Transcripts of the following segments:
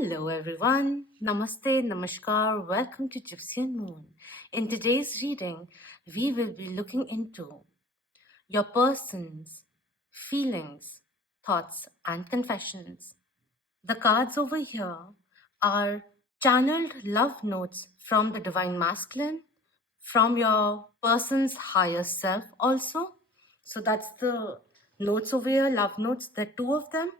Hello everyone, Namaste, Namaskar, welcome to Gypsy and Moon. In today's reading, we will be looking into your person's feelings, thoughts, and confessions. The cards over here are channeled love notes from the Divine Masculine, from your person's higher self also. So that's the notes over here, love notes. There are two of them.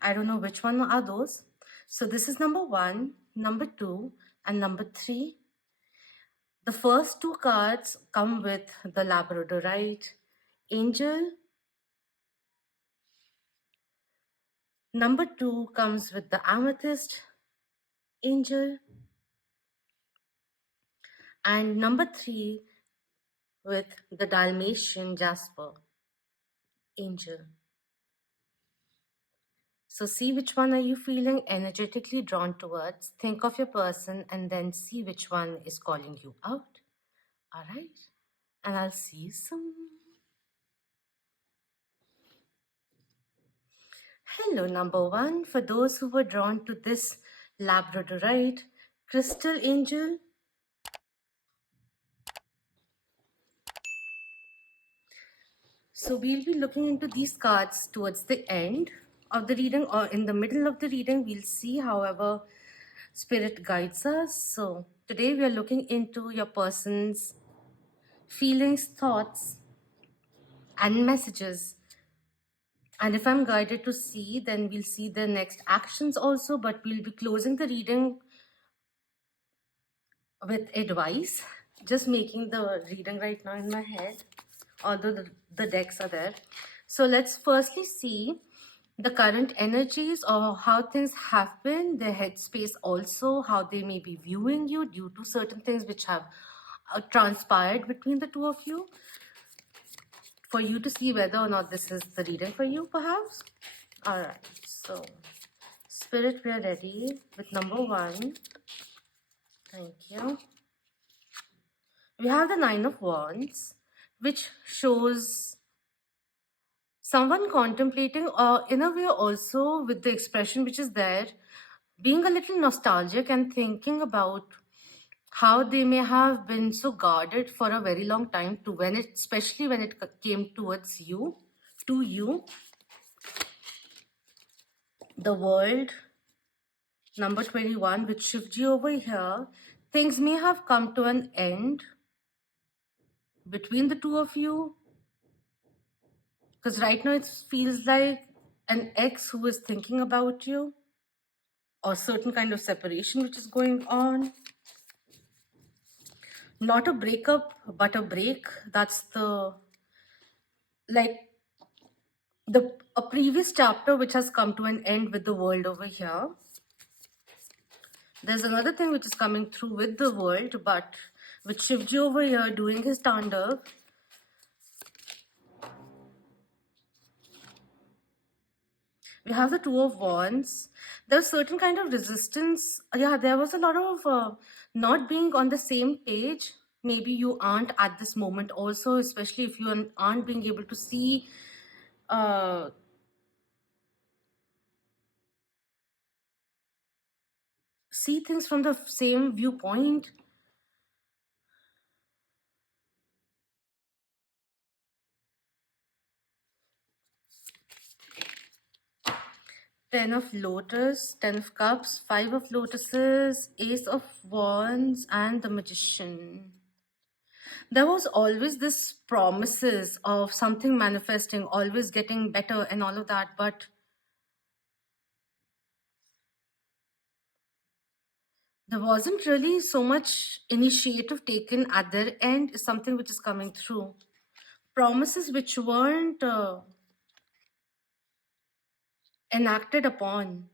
I don't know which one are those. So this is number 1, number 2, and number 3. The first two cards come with the Labradorite angel. Number 2 comes with the amethyst angel. And number 3 with the Dalmatian jasper angel. So see which one are you feeling energetically drawn towards. Think of your person and then see which one is calling you out. All right. And I'll see you soon. Hello, number 1. For those who were drawn to this Labradorite crystal angel, so we'll be looking into these cards towards the end of the reading or in the middle of the reading. We'll see however Spirit guides us. So today we are looking into your person's feelings, thoughts, and messages. And if I'm guided to see, then we'll see the next actions also, but we'll be closing the reading with advice. Just making the reading right now in my head, although the decks are there. So let's firstly see the current energies or how things have been, their headspace also, how they may be viewing you due to certain things which have transpired between the two of you, for you to see whether or not this is the reading for you, perhaps. All right, so Spirit, we are ready with number 1. Thank you. We have the 9 of Wands, which shows someone contemplating, or in a way also with the expression which is there, being a little nostalgic and thinking about how they may have been so guarded for a very long time, to when it, especially when it came towards you, to you. The World, number 21, which shifts you over here. Things may have come to an end between the two of you, because right now it feels like an ex who is thinking about you, or certain kind of separation which is going on. Not a breakup, but a break. That's the, like, a previous chapter which has come to an end with the World over here. There's another thing which is coming through with the World, but with Shivji over here doing his Tandav. We have the 2 of Wands. There's certain kind of resistance. Yeah, there was a lot of not being on the same page. Maybe you aren't at this moment also, especially if you aren't being able to see see things from the same viewpoint. Ten of Lotus, 10 of Cups, 5 of Lotuses, Ace of Wands, and the Magician. There was always this promises of something manifesting, always getting better and all of that, but there wasn't really so much initiative taken at their end, is something which is coming through. Promises which weren't enacted upon.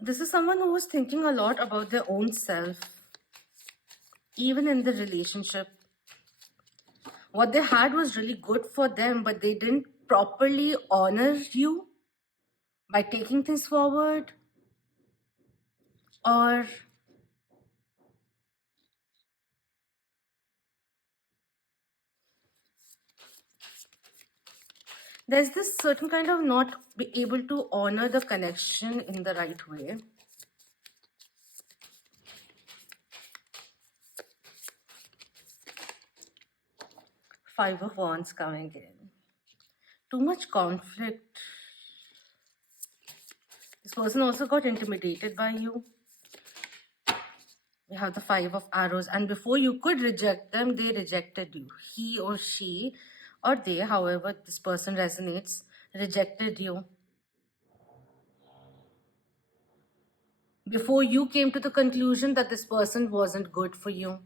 This is someone who was thinking a lot about their own self, even in the relationship. What they had was really good for them, but they didn't properly honor you by taking things forward, or There's this certain kind of not be able to honor the connection in the right way. Five of Wands coming in. Too much conflict. This person also got intimidated by you. We have the Five of Arrows, and before you could reject them, they rejected you. He or she, or they, however this person resonates, rejected you. Before you came to the conclusion that this person wasn't good for you.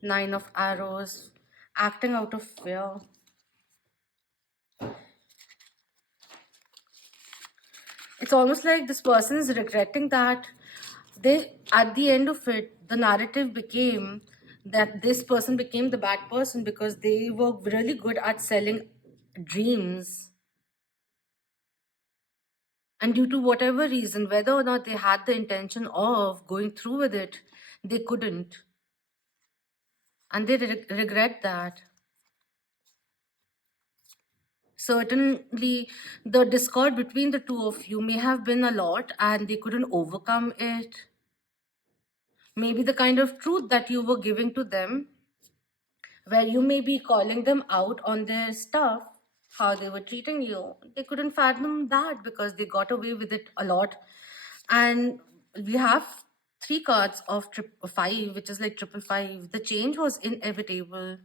Nine of Arrows, acting out of fear. It's almost like this person is regretting that they, at the end of it, the narrative became that this person became the bad person because they were really good at selling dreams. And due to whatever reason, whether or not they had the intention of going through with it, they couldn't. And they regret that. Certainly, the discord between the two of you may have been a lot and they couldn't overcome it. Maybe the kind of truth that you were giving to them, where you may be calling them out on their stuff, how they were treating you, they couldn't fathom that because they got away with it a lot. And we have three cards of five, which is like triple five. The change was inevitable.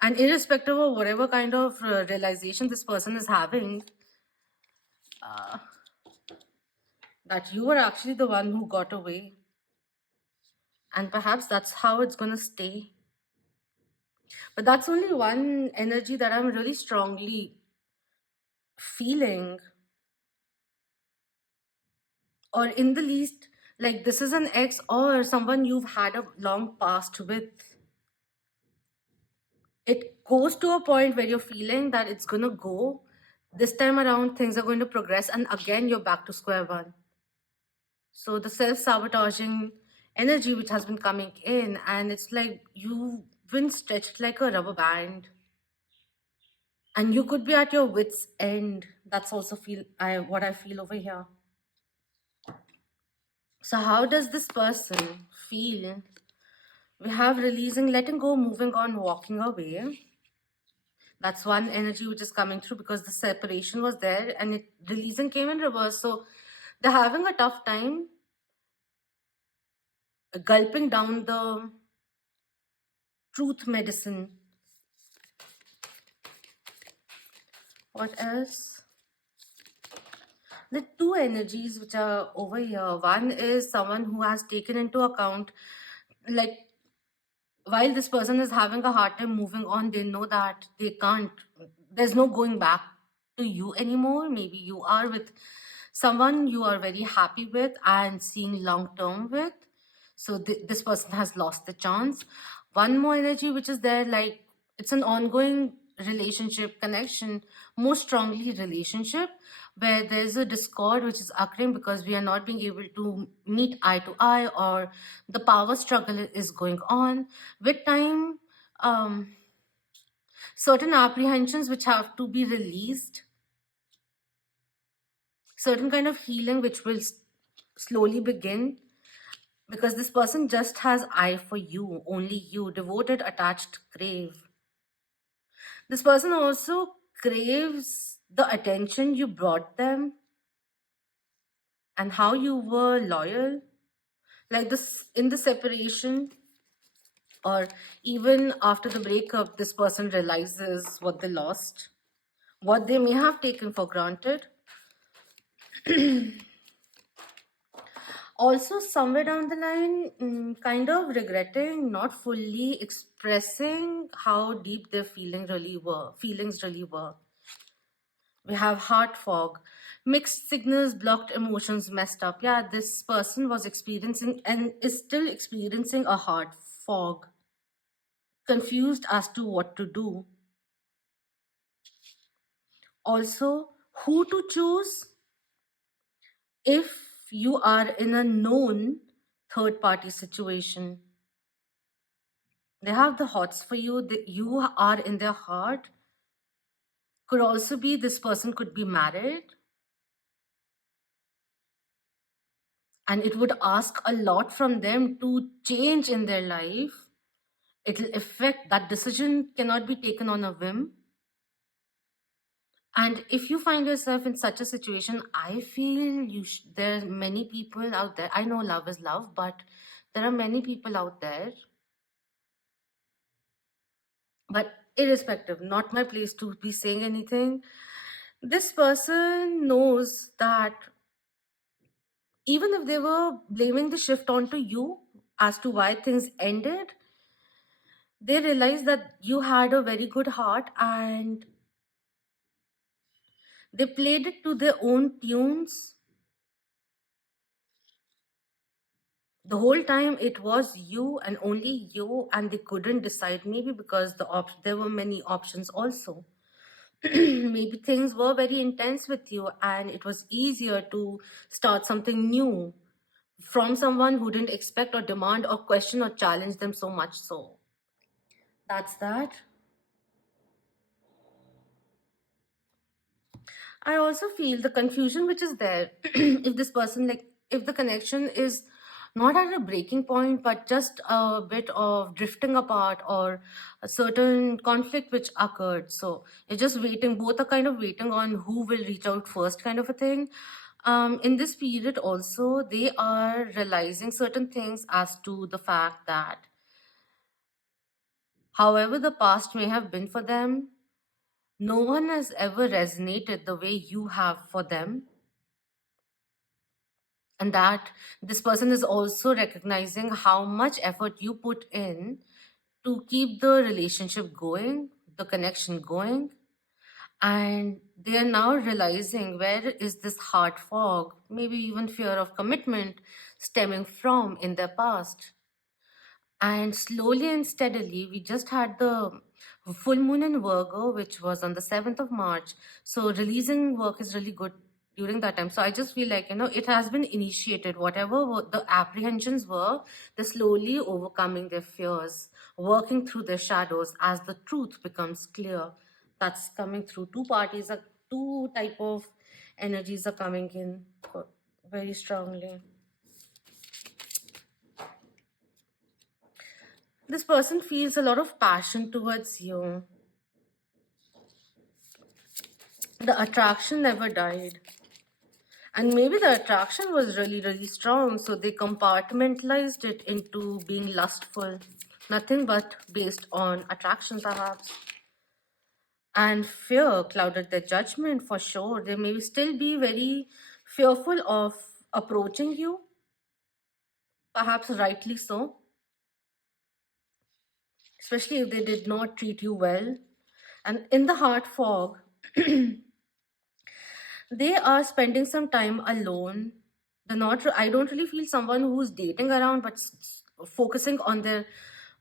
And irrespective of whatever kind of realization this person is having, that you were actually the one who got away. And perhaps that's how it's going to stay. But that's only one energy that I'm really strongly feeling. Or in the least, like this is an ex or someone you've had a long past with. It goes to a point where you're feeling that it's going to go. This time around, things are going to progress. And again, you're back to square one. So the self-sabotaging energy which has been coming in, and it's like you've been stretched like a rubber band. And you could be at your wit's end. That's also what I feel over here. So how does this person feel? We have releasing, letting go, moving on, walking away. That's one energy which is coming through because the separation was there and it releasing came in reverse. So they're having a tough time gulping down the truth medicine. What else? The two energies which are over here. One is someone who has taken into account, like, while this person is having a hard time moving on, they know that they can't, there's no going back to you anymore. Maybe you are with someone you are very happy with and seeing long term with. So this person has lost the chance. One more energy which is there, like it's an ongoing relationship connection, more strongly relationship, where there's a discord which is occurring because we are not being able to meet eye to eye, or the power struggle is going on. With time, certain apprehensions which have to be released, certain kind of healing which will slowly begin, because this person just has eye for you, only you, devoted, attached, crave. This person also craves the attention you brought them and how you were loyal. Like this in the separation or even after the breakup, this person realizes what they lost, what they may have taken for granted. Also, somewhere down the line, kind of regretting not fully expressing how deep their feelings really were. We have heart fog, mixed signals, blocked emotions, messed up. Yeah, this person was experiencing and is still experiencing a heart fog, confused as to what to do. Also, who to choose if you are in a known third party situation. They have the hots for you, you are in their heart, Could also be this person could be married, and it would ask a lot from them to change in their life. It'll affect, that decision cannot be taken on a whim. And if you find yourself in such a situation, I feel there are many people out there. I know love is love, but there are many people out there. But irrespective, not my place to be saying anything. This person knows that even if they were blaming the shift onto you as to why things ended, they realized that you had a very good heart and they played it to their own tunes. The whole time it was you and only you, and they couldn't decide, maybe because there were many options also. Maybe things were very intense with you and it was easier to start something new from someone who didn't expect or demand or question or challenge them so much. So that's that. I also feel the confusion which is there. If this person, like, if the connection is not at a breaking point, but just a bit of drifting apart or a certain conflict which occurred. So you're just waiting, both are kind of waiting on who will reach out first, kind of a thing. In this period, also, they are realizing certain things as to the fact that, however, the past may have been for them, no one has ever resonated the way you have for them. And that this person is also recognizing how much effort you put in to keep the relationship going, the connection going. And they are now realizing where is this heart fog, maybe even fear of commitment stemming from in their past. And slowly and steadily, we just had the full moon in Virgo, which was on the 7th of March. So releasing work is really good during that time. So I just feel like, it has been initiated. Whatever the apprehensions were, they're slowly overcoming their fears, working through their shadows as the truth becomes clear. That's coming through. Two type of energies are coming in very strongly. This person feels a lot of passion towards you. The attraction never died. And maybe the attraction was really, really strong, so they compartmentalized it into being lustful. Nothing but based on attraction, perhaps. And fear clouded their judgment for sure. They may still be very fearful of approaching you, perhaps rightly so, especially if they did not treat you well. And in the heart fog, they are spending some time alone. I don't really feel someone who's dating around, but focusing on their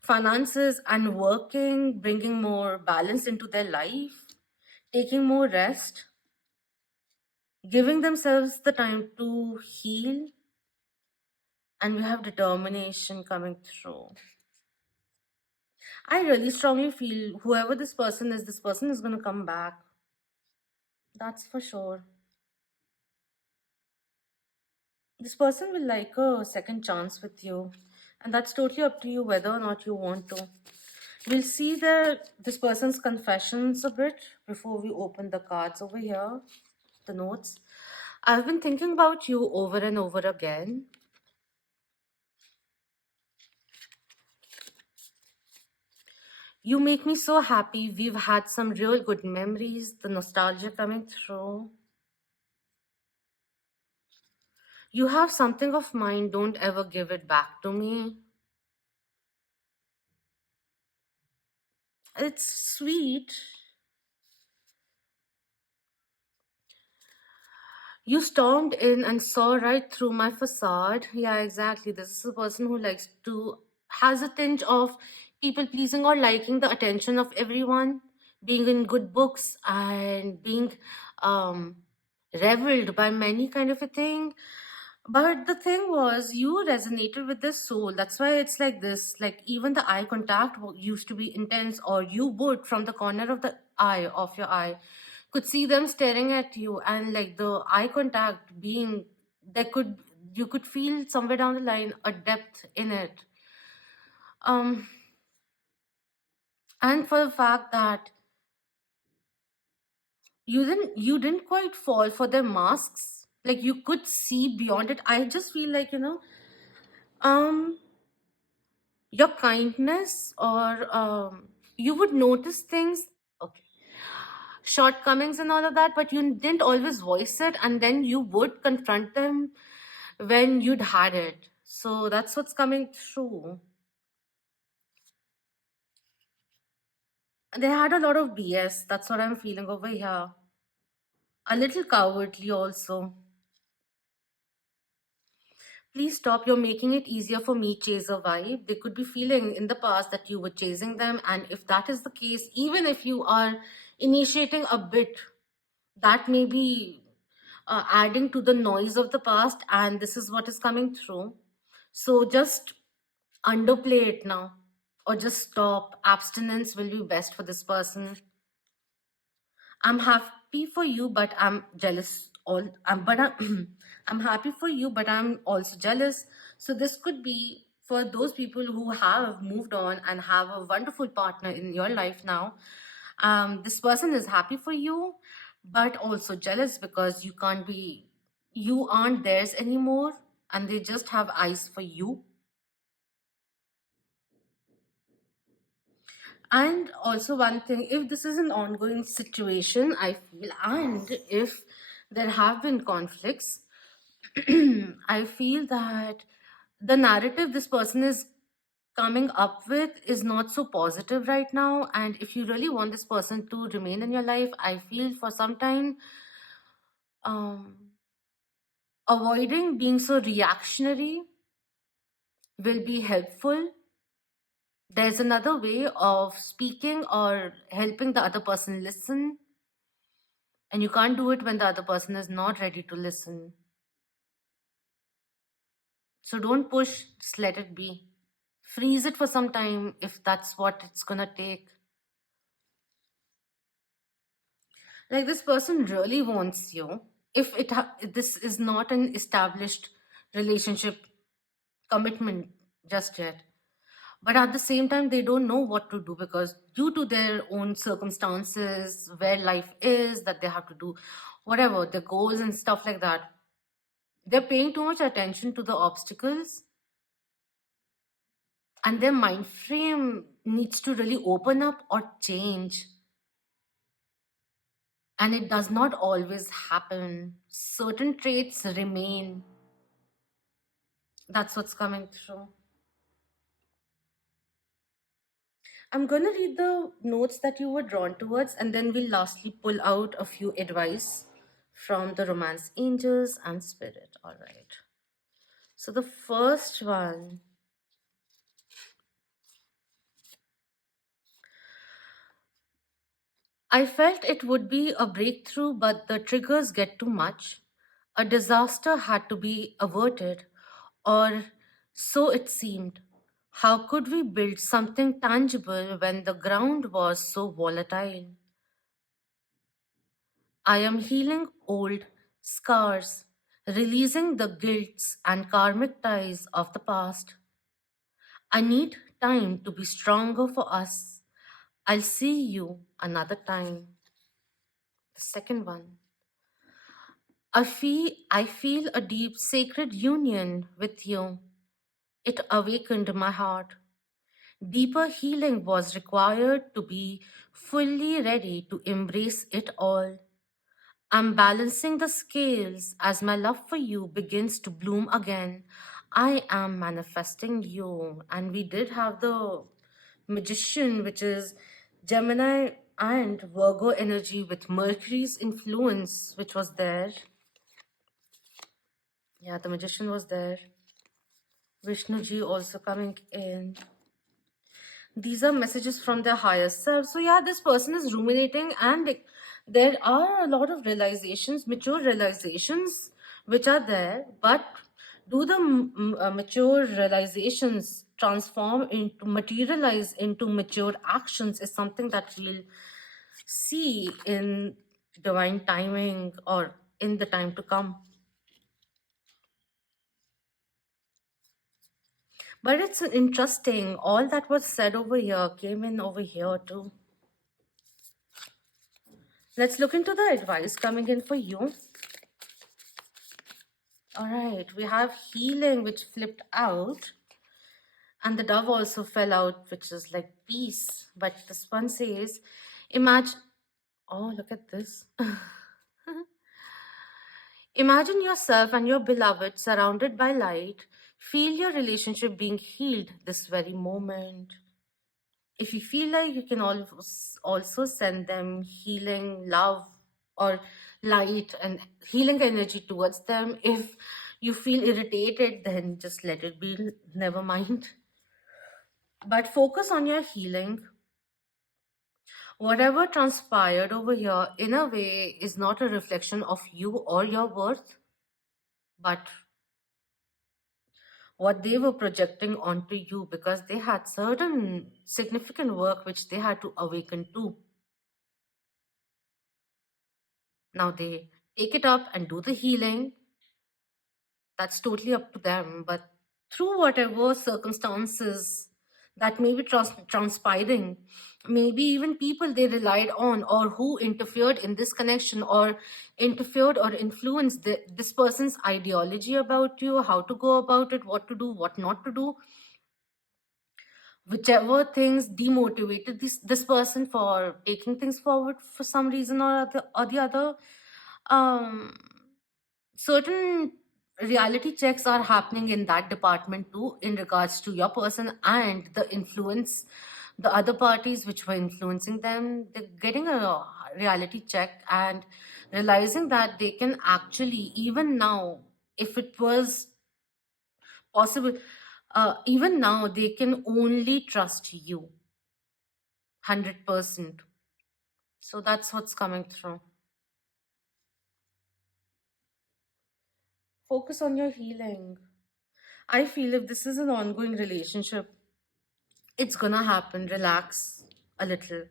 finances and working, bringing more balance into their life, taking more rest, giving themselves the time to heal. And we have determination coming through. I really strongly feel whoever this person is going to come back. That's for sure. This person will like a second chance with you, and that's totally up to you whether or not you want to. We'll see this person's confessions a bit before we open the cards over here, the notes. I've been thinking about you over and over again. You make me so happy. We've had some real good memories, the nostalgia coming through. You have something of mine, don't ever give it back to me. It's sweet. You stormed in and saw right through my facade. Yeah, exactly. This is a person who has a tinge of people pleasing or liking the attention of everyone, being in good books and being reveled by many kind of a thing. But the thing was, you resonated with this soul. That's why it's like this. Like, even the eye contact used to be intense, or you would, from the corner of the eye, of your eye, Could see them staring at you, and like the eye contact being there, you could feel somewhere down the line a depth in it. um and for the fact that you didn't quite fall for their masks, like you could see beyond it. I just feel like, um your kindness, or you would notice things, okay, shortcomings and all of that, but you didn't always voice it, and then you would confront them when you'd had it. So that's what's coming through. They had a lot of BS. That's what I'm feeling over here. A little cowardly also. Please stop. You're making it easier for me, chaser vibe. They could be feeling in the past that you were chasing them. And if that is the case, even if you are initiating a bit, that may be adding to the noise of the past. And this is what is coming through. So just underplay it now, or just stop. Abstinence will be best for this person. I'm happy for you, but I'm jealous. I'm happy for you, but I'm also jealous. So this could be for those people who have moved on and have a wonderful partner in your life now. This person is happy for you, but also jealous because you aren't theirs anymore, and they just have eyes for you. And also, one thing, if this is an ongoing situation, I feel, and if there have been conflicts, I feel that the narrative this person is coming up with is not so positive right now. And if you really want this person to remain in your life, I feel for some time, um, avoiding being so reactionary will be helpful. There's another way of speaking or helping the other person listen. And you can't do it when the other person is not ready to listen. So don't push, just let it be. Freeze it for some time if that's what it's gonna take. Like this person really wants you. If this is not an established relationship commitment just yet. But at the same time, they don't know what to do because due to their own circumstances, where life is, that they have to do whatever, their goals and stuff like that. They're paying too much attention to the obstacles, and their mind frame needs to really open up or change. And it does not always happen. Certain traits remain. That's what's coming through. I'm going to read the notes that you were drawn towards, and then we'll lastly pull out a few advice from the romance angels and spirit. All right. So the first one, I felt it would be a breakthrough, but the triggers get too much. A disaster had to be averted, or so it seemed. How could we build something tangible when the ground was so volatile? I am healing old scars, releasing the guilts and karmic ties of the past. I need time to be stronger for us. I'll see you another time. The second one. I feel a deep sacred union with you. It awakened my heart. Deeper healing was required to be fully ready to embrace it all. I'm balancing the scales as my love for you begins to bloom again. I am manifesting you. And we did have the magician, which is Gemini and Virgo energy with Mercury's influence, which was there. Yeah, the magician was there. Vishnuji also coming in. These are messages from their higher self. So yeah, this person is ruminating, and there are a lot of realizations, mature realizations, which are there. But do the mature realizations transform into, materialize into mature actions, is something that we'll see in divine timing, or in the time to come. But it's interesting, all that was said over here came in over here too. Let's look into the advice coming in for you. All right, we have healing, which flipped out, and the dove also fell out, which is like peace. But this one says, imagine, oh, look at this. Imagine yourself and your beloved surrounded by light. Feel your relationship being healed this very moment. If you feel like, you can also send them healing love or light and healing energy towards them. If you feel irritated, then just let it be, never mind. But focus on your healing. Whatever transpired over here, in a way, is not a reflection of you or your worth, but what they were projecting onto you, because they had certain significant work which they had to awaken to. Now they take it up and do the healing. That's totally up to them. But through whatever circumstances that may be transpiring, maybe even people they relied on or who interfered in this connection or interfered or influenced this person's ideology about you, how to go about it, what to do, what not to do, whichever things demotivated this person for taking things forward for some reason or the other. um Certain reality checks are happening in that department too, in regards to your person and the influence, the other parties which were influencing them. They're getting a reality check and realizing that they can actually, even now, if it was possible, even now they can only trust you 100%. So that's what's coming through. Focus on your healing. I feel if this is an ongoing relationship, it's gonna happen. Relax a little.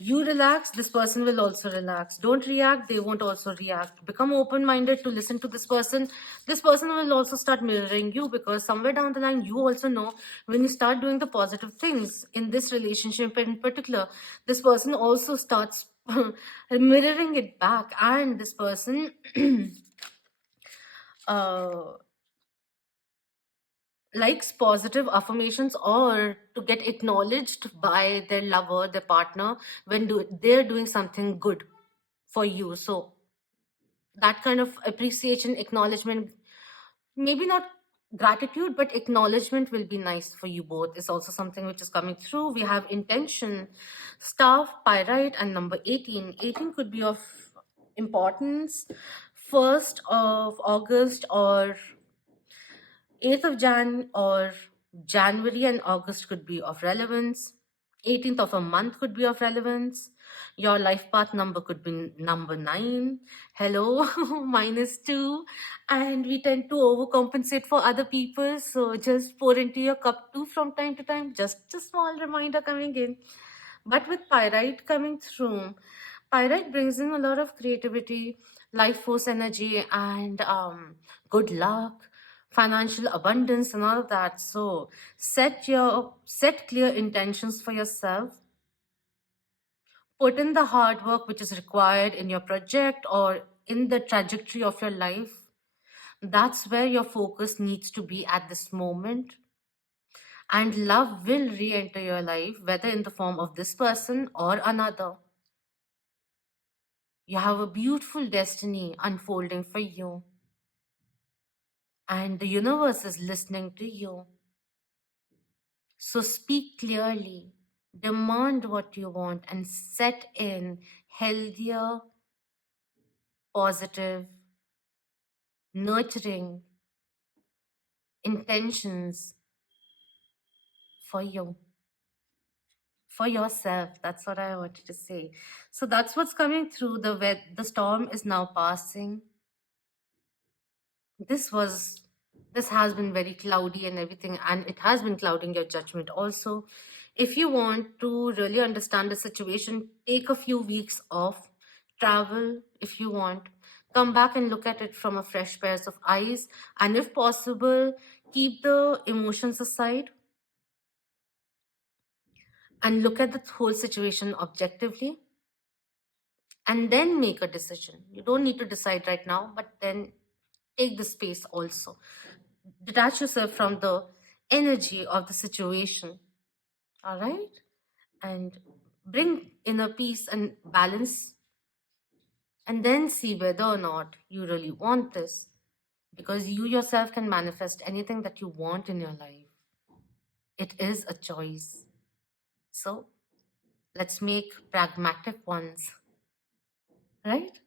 You relax, this person will also relax. Don't react, they won't also react. Become open minded to listen to this person. This person will also start mirroring you, because somewhere down the line, you also know, when you start doing the positive things in this relationship in particular, this person also starts mirroring it back. And this person uh, likes positive affirmations or to get acknowledged by their lover, their partner, when they're doing something good for you. So that kind of appreciation, acknowledgement, maybe not gratitude, but acknowledgement will be nice for you both, is also something which is coming through. We have intention, staff, pyrite, and number 18. 18 could be of importance. 1st of August or 8th of Jan or January and August could be of relevance. 18th of a month could be of relevance. Your life path number could be number 9. Hello, -2. And we tend to overcompensate for other people. So just pour into your cup too from time to time. Just a small reminder coming in. But with pyrite coming through, pyrite brings in a lot of creativity, life force energy, and good luck, financial abundance, and all of that. So set clear intentions for yourself. Put in the hard work which is required in your project or in the trajectory of your life. That's where your focus needs to be at this moment. And love will re-enter your life, whether in the form of this person or another. You have a beautiful destiny unfolding for you. And the universe is listening to you. So speak clearly, demand what you want, and set in healthier, positive, nurturing intentions for you, for yourself. That's what I wanted to say. So that's what's coming through. The storm is now passing. This has been very cloudy and everything, and it has been clouding your judgment also. If you want to really understand the situation, take a few weeks off, travel if you want. Come back and look at it from a fresh pairs of eyes. And if possible, keep the emotions aside and look at the whole situation objectively and then make a decision. You don't need to decide right now, but then take the space also. Detach yourself from the energy of the situation, all right? And bring inner peace and balance, and then see whether or not you really want this, because you yourself can manifest anything that you want in your life. It is a choice. So let's make pragmatic ones, right?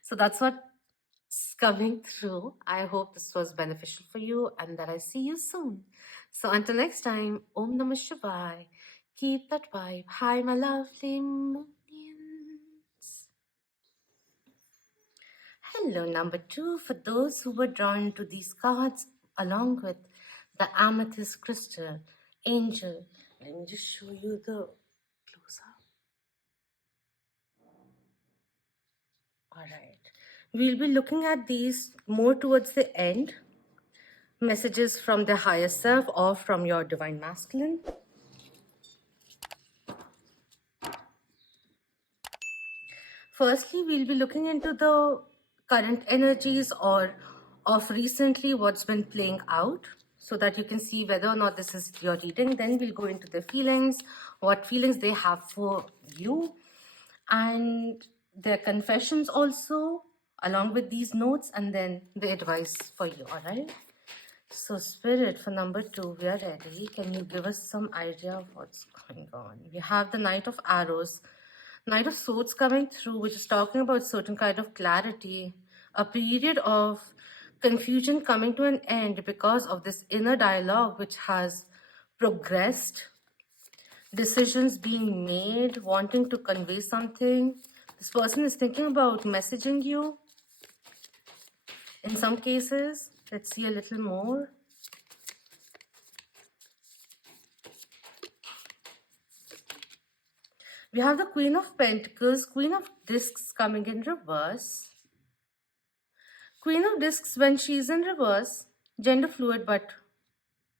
So that's what's coming through. I hope this was beneficial for you and that I see you soon. So until next time, Om Namah Shivay. Keep that vibe. Hi, my lovely Moonians. Hello, number 2. For those who were drawn to these cards, along with the amethyst crystal, angel. Let me just show you the close up. All right. We'll be looking at these more towards the end. Messages from the higher self or from your divine masculine. Firstly, we'll be looking into the current energies or of recently what's been playing out so that you can see whether or not this is your reading. Then we'll go into the feelings, what feelings they have for you, and their confessions also, along with these notes, and then the advice for you, all right? So Spirit, for number 2, we are ready. Can you give us some idea of what's going on? We have the Knight of Arrows, Knight of Swords coming through, which is talking about certain kind of clarity, a period of confusion coming to an end because of this inner dialogue which has progressed, decisions being made, wanting to convey something. This person is thinking about messaging you. In some cases, let's see a little more. We have the Queen of Pentacles, Queen of Discs coming in reverse. Queen of Discs, when she's in reverse, gender fluid, but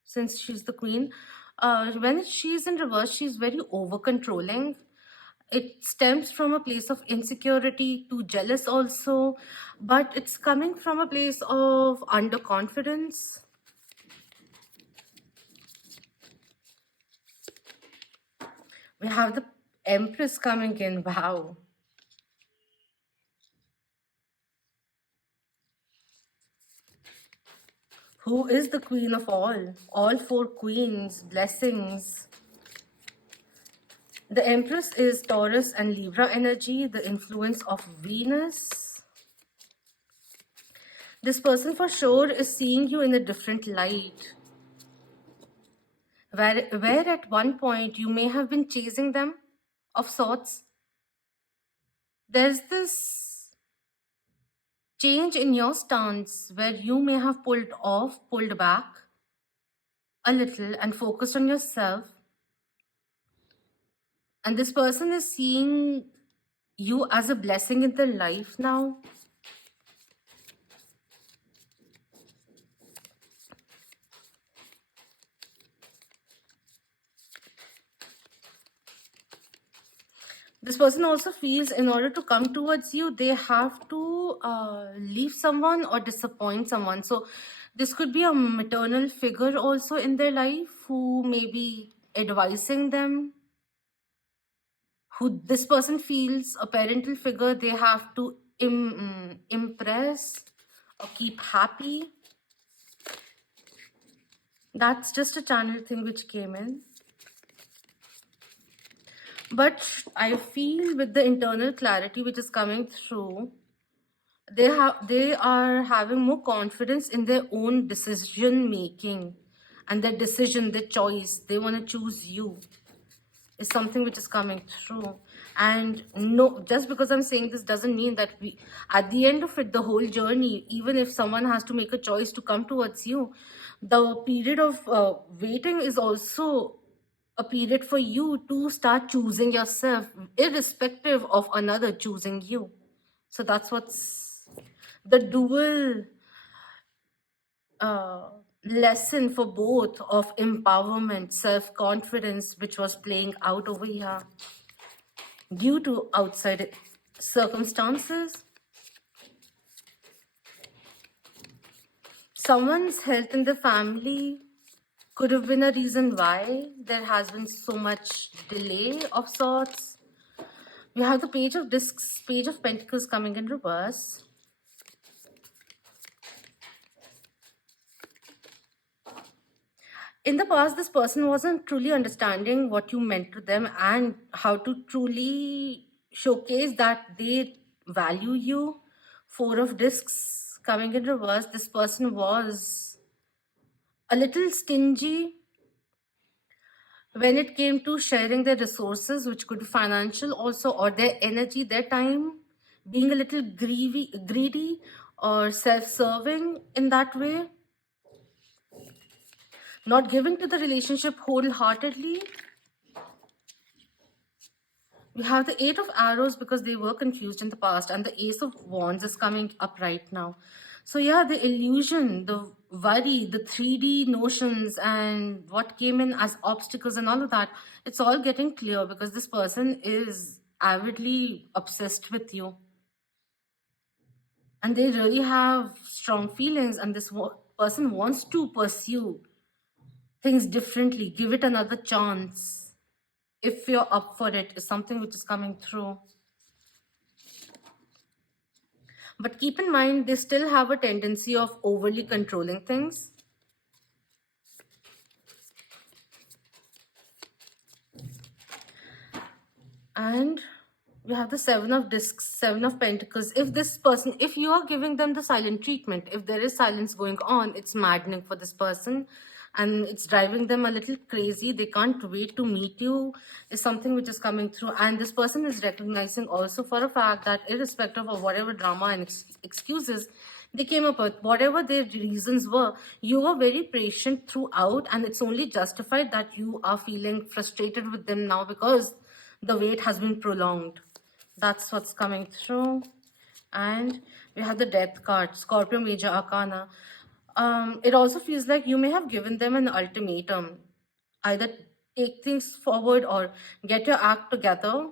since she's the queen, when she's in reverse, she's very over-controlling. It stems from a place of insecurity to jealous also, but it's coming from a place of underconfidence. We have the Empress coming in. Wow. Who is the queen of all 4 queens, blessings. The Empress is Taurus and Libra energy, the influence of Venus. This person for sure is seeing you in a different light. Where at one point you may have been chasing them of sorts. There's this change in your stance where you may have pulled back a little and focused on yourself. And this person is seeing you as a blessing in their life now. This person also feels in order to come towards you, they have to leave someone or disappoint someone. So this could be a maternal figure also in their life who may be advising them. Who this person feels a parental figure they have to impress or keep happy. That's just a channel thing which came in. But I feel with the internal clarity which is coming through, they are having more confidence in their own decision making, and their decision, their choice, they want to choose you is something which is coming through. And no, just because I'm saying this doesn't mean that we, at the end of it, the whole journey, even if someone has to make a choice to come towards you, the period of waiting is also a period for you to start choosing yourself, irrespective of another choosing you. So that's what's the dual lesson for both of empowerment, self-confidence, which was playing out over here due to outside circumstances. Someone's health in the family could have been a reason why there has been so much delay of sorts. We have the Page of Discs, Page of Pentacles coming in reverse. In the past, this person wasn't truly understanding what you meant to them and how to truly showcase that they value you. Four of Discs coming in reverse. This person was a little stingy when it came to sharing their resources, which could be financial also, or their energy, their time, being a little greedy or self-serving in that way, not giving to the relationship wholeheartedly. We have the Eight of Arrows because they were confused in the past, and the Ace of Wands is coming up right now. So yeah, the illusion, the worry, the 3D notions and what came in as obstacles and all of that, it's all getting clear because this person is avidly obsessed with you. And they really have strong feelings, and this person wants to pursue things differently, give it another chance. If you're up for it, is something which is coming through. But keep in mind, they still have a tendency of overly controlling things. And we have the Seven of Discs, Seven of Pentacles. If this person, if you are giving them the silent treatment, if there is silence going on, it's maddening for this person. And it's driving them a little crazy. They can't wait to meet you, is something which is coming through. And this person is recognizing also for a fact that irrespective of whatever drama and excuses they came up with, whatever their reasons were, you were very patient throughout. And it's only justified that you are feeling frustrated with them now because the wait has been prolonged. That's what's coming through. And we have the Death card, Scorpio Major Arcana. It also feels like you may have given them an ultimatum. Either take things forward or get your act together,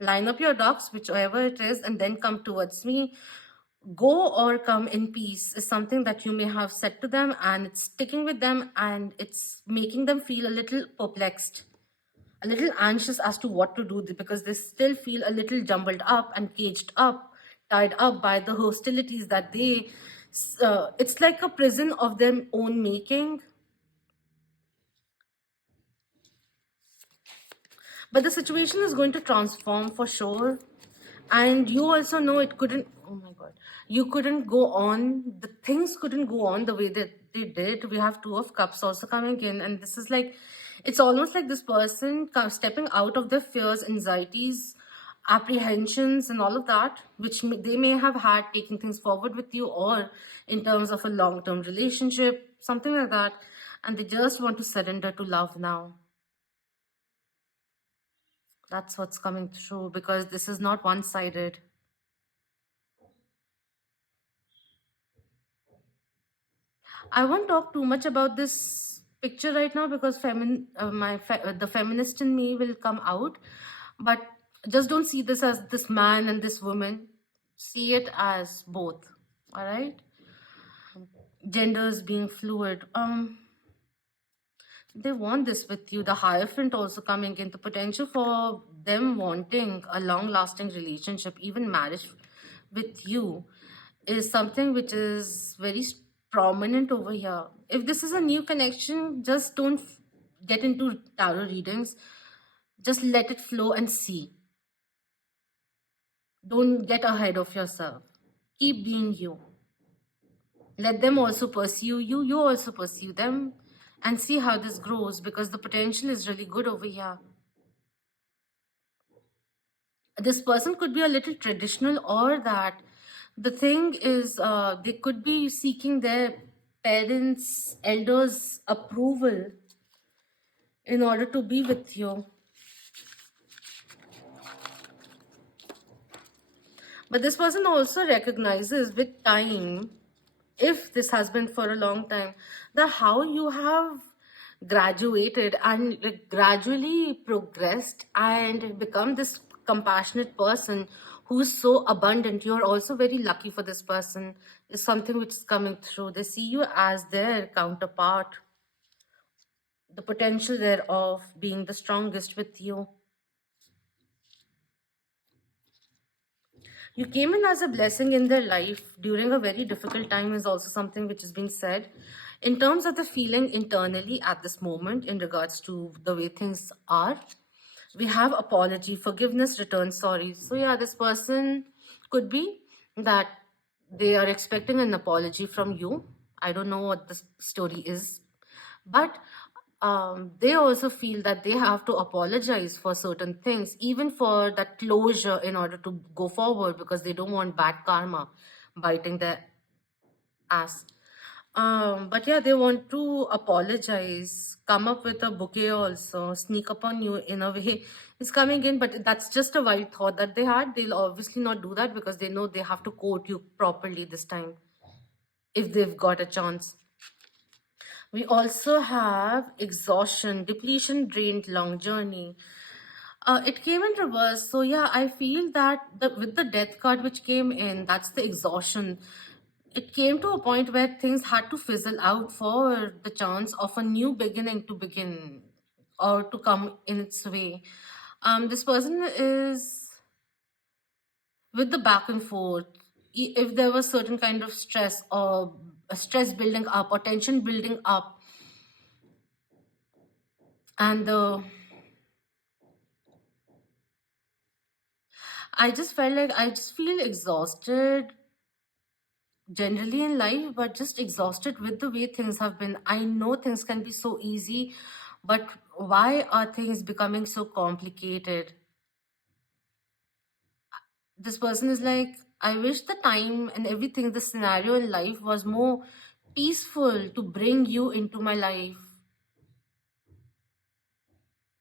line up your ducks, whichever it is, and then come towards me. Go or come in peace is something that you may have said to them, and it's sticking with them and it's making them feel a little perplexed, a little anxious as to what to do because they still feel a little jumbled up and caged up, tied up by the hostilities that they, it's like a prison of their own making. But the situation is going to transform for sure. And you also know it couldn't, oh my God, you couldn't go on, the things couldn't go on the way that they did. We have Two of Cups also coming in. And this is like, it's almost like this person stepping out of their fears, anxieties, apprehensions and all of that, which they may have had taking things forward with you or in terms of a long-term relationship, something like that. And they just want to surrender to love now. That's what's coming through because this is not one-sided. I won't talk too much about this picture right now because the feminist in me will come out. But just don't see this as this man and this woman. See it as both. All right? Genders being fluid. They want this with you. The Hierophant also coming in. The potential for them wanting a long-lasting relationship, even marriage with you, is something which is very prominent over here. If this is a new connection, just don't get into tarot readings. Just let it flow and see. Don't get ahead of yourself. Keep being you. Let them also pursue you. You also pursue them. And see how this grows because the potential is really good over here. This person could be a little traditional, or that the thing is they could be seeking their parents, elders' approval in order to be with you. But this person also recognizes with time, if this has been for a long time, that how you have graduated and like, gradually progressed and become this compassionate person who's so abundant. You're also very lucky for this person, is something which is coming through. They see you as their counterpart, the potential thereof being the strongest with you. You came in as a blessing in their life during a very difficult time, is also something which is being said. In terms of the feeling internally at this moment in regards to the way things are, we have apology, forgiveness, return, sorry. So yeah, this person could be that they are expecting an apology from you. I don't know what the story is, but they also feel that they have to apologize for certain things, even for that closure, in order to go forward, because they don't want bad karma biting their ass. But yeah, they want to apologize, come up with a bouquet also, sneak upon you in a way. It's coming in, but that's just a wild thought that they had. They'll obviously not do that because they know they have to quote you properly this time if they've got a chance. We also have exhaustion, depletion, drained, long journey. It came in reverse. So yeah, I feel that with the death card which came in, that's the exhaustion. It came to a point where things had to fizzle out for the chance of a new beginning to begin or to come in its way. This person is with the back and forth. If there was certain kind of stress or stress building up or tension building up, and I just felt like I just feel exhausted generally in life, but just exhausted with the way things have been. I know things can be so easy, but why are things becoming so complicated? This person is like, I wish the time and everything, the scenario in life was more peaceful to bring you into my life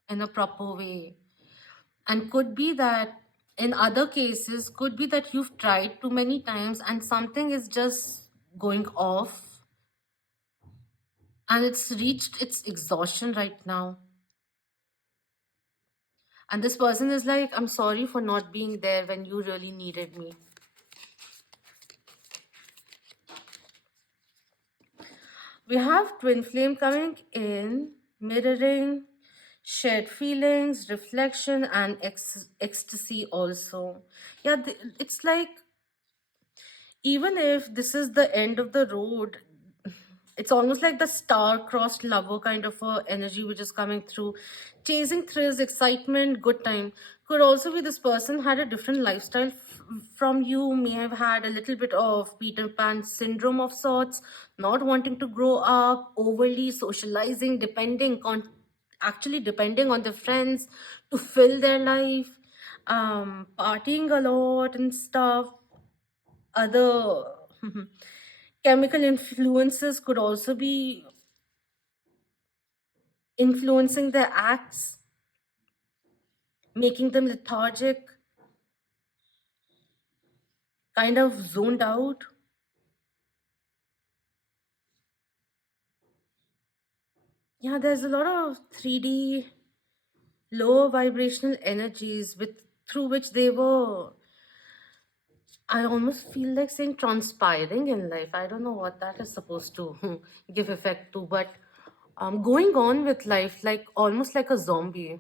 in a proper way. And could be that in other cases, could be that you've tried too many times and something is just going off and it's reached its exhaustion right now. And this person is like, I'm sorry for not being there when you really needed me. We have twin flame coming in, mirroring, shared feelings, reflection, and ecstasy also. Yeah, it's like, even if this is the end of the road, it's almost like the star-crossed lover kind of a energy which is coming through. Chasing thrills, excitement, good time. Could also be this person had a different lifestyle from you, may have had a little bit of Peter Pan syndrome of sorts, not wanting to grow up, overly socializing, actually depending on the friends to fill their life, partying a lot and stuff. Other chemical influences could also be influencing their acts, making them lethargic, kind of zoned out. Yeah, there's a lot of 3D lower vibrational energies with through which they were, I almost feel like saying, transpiring in life. I don't know what that is supposed to give effect to, but going on with life like almost like a zombie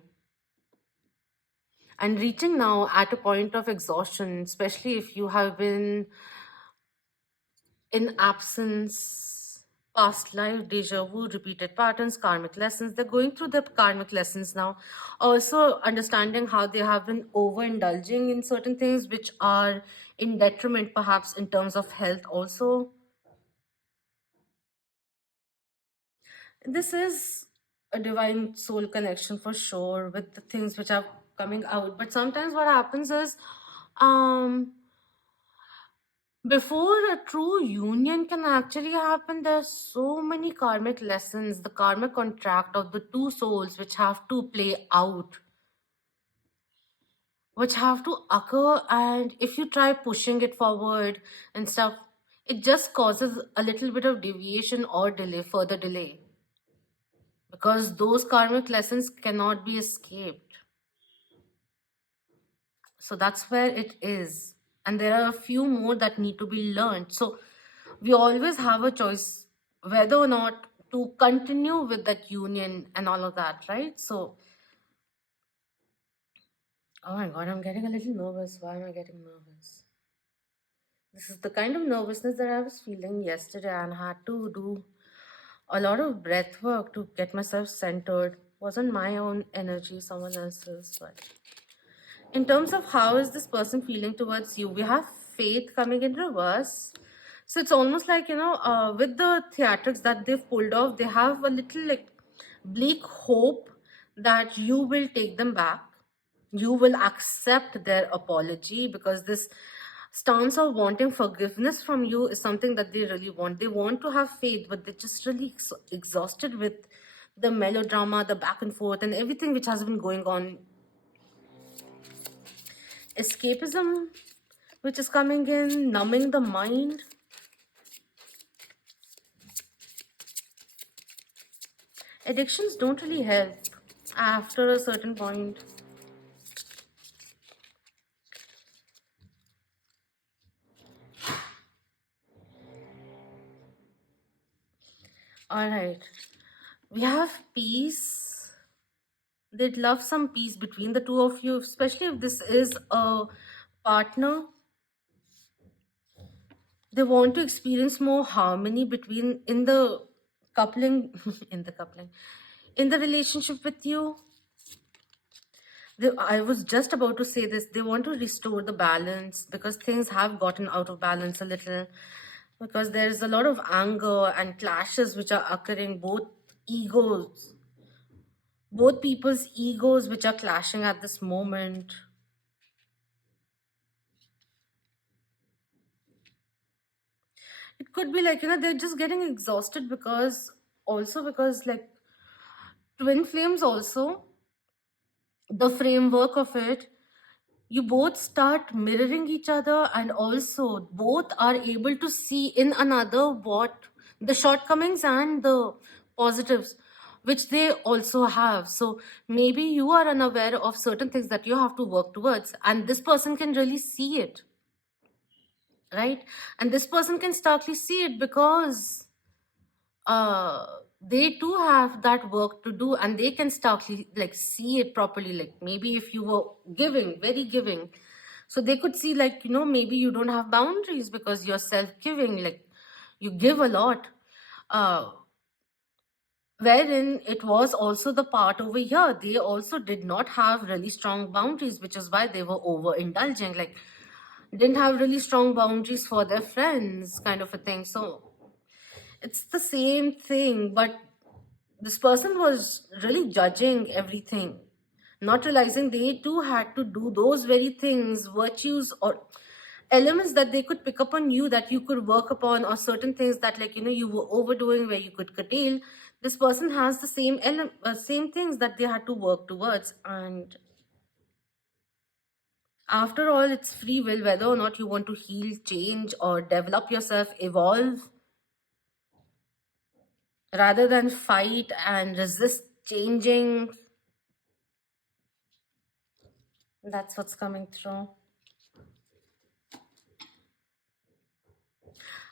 and reaching now at a point of exhaustion, especially if you have been in absence, past life, deja vu, repeated patterns, karmic lessons. They're going through the karmic lessons now. Also, understanding how they have been overindulging in certain things which are in detriment, perhaps in terms of health, also. This is a divine soul connection for sure with the things which are coming out. But sometimes what happens is, um, before a true union can actually happen, there's so many karmic lessons, the karmic contract of the two souls which have to play out. which have to occur, and if you try pushing it forward and stuff, it just causes a little bit of deviation or delay, further delay, because those karmic lessons cannot be escaped. So that's where it is. And there are a few more that need to be learned. So we always have a choice whether or not to continue with that union and all of that, right? So, oh my God, I'm getting a little nervous. Why am I getting nervous? This is the kind of nervousness that I was feeling yesterday, and I had to do a lot of breath work to get myself centered. Wasn't my own energy, someone else's. But in terms of how is this person feeling towards you, we have faith coming in reverse. So it's almost like, with the theatrics that they've pulled off, they have a little like bleak hope that you will take them back. You will accept their apology, because this stance of wanting forgiveness from you is something that they really want. They want to have faith, but they're just really exhausted with the melodrama, the back and forth, and everything which has been going on. Escapism, which is coming in, numbing the mind. Addictions don't really help after a certain point. All right. We have peace. They'd love some peace between the two of you, especially if this is a partner. They want to experience more harmony between in the coupling, in the relationship with you. I was just about to say this. They want to restore the balance, because things have gotten out of balance a little. Because there's a lot of anger and clashes which are occurring, both people's egos which are clashing at this moment. It could be like, they're just getting exhausted, because like twin flames also, the framework of it, you both start mirroring each other, and also both are able to see in another what the shortcomings and the positives which they also have. So maybe you are unaware of certain things that you have to work towards, and this person can really see it, right? And this person can starkly see it, because they too have that work to do, and they can starkly like see it properly. Like maybe if you were giving, very giving, so they could see like, maybe you don't have boundaries because you're self-giving, like you give a lot, wherein it was also the part over here. They also did not have really strong boundaries, which is why they were overindulging, like didn't have really strong boundaries for their friends, kind of a thing. So it's the same thing, but this person was really judging everything, not realizing they too had to do those very things, virtues or elements that they could pick up on you, that you could work upon, or certain things that like, you were overdoing, where you could curtail. This person has the same things that they had to work towards. And after all, it's free will whether or not you want to heal, change, or develop yourself, evolve, rather than fight and resist changing. That's what's coming through.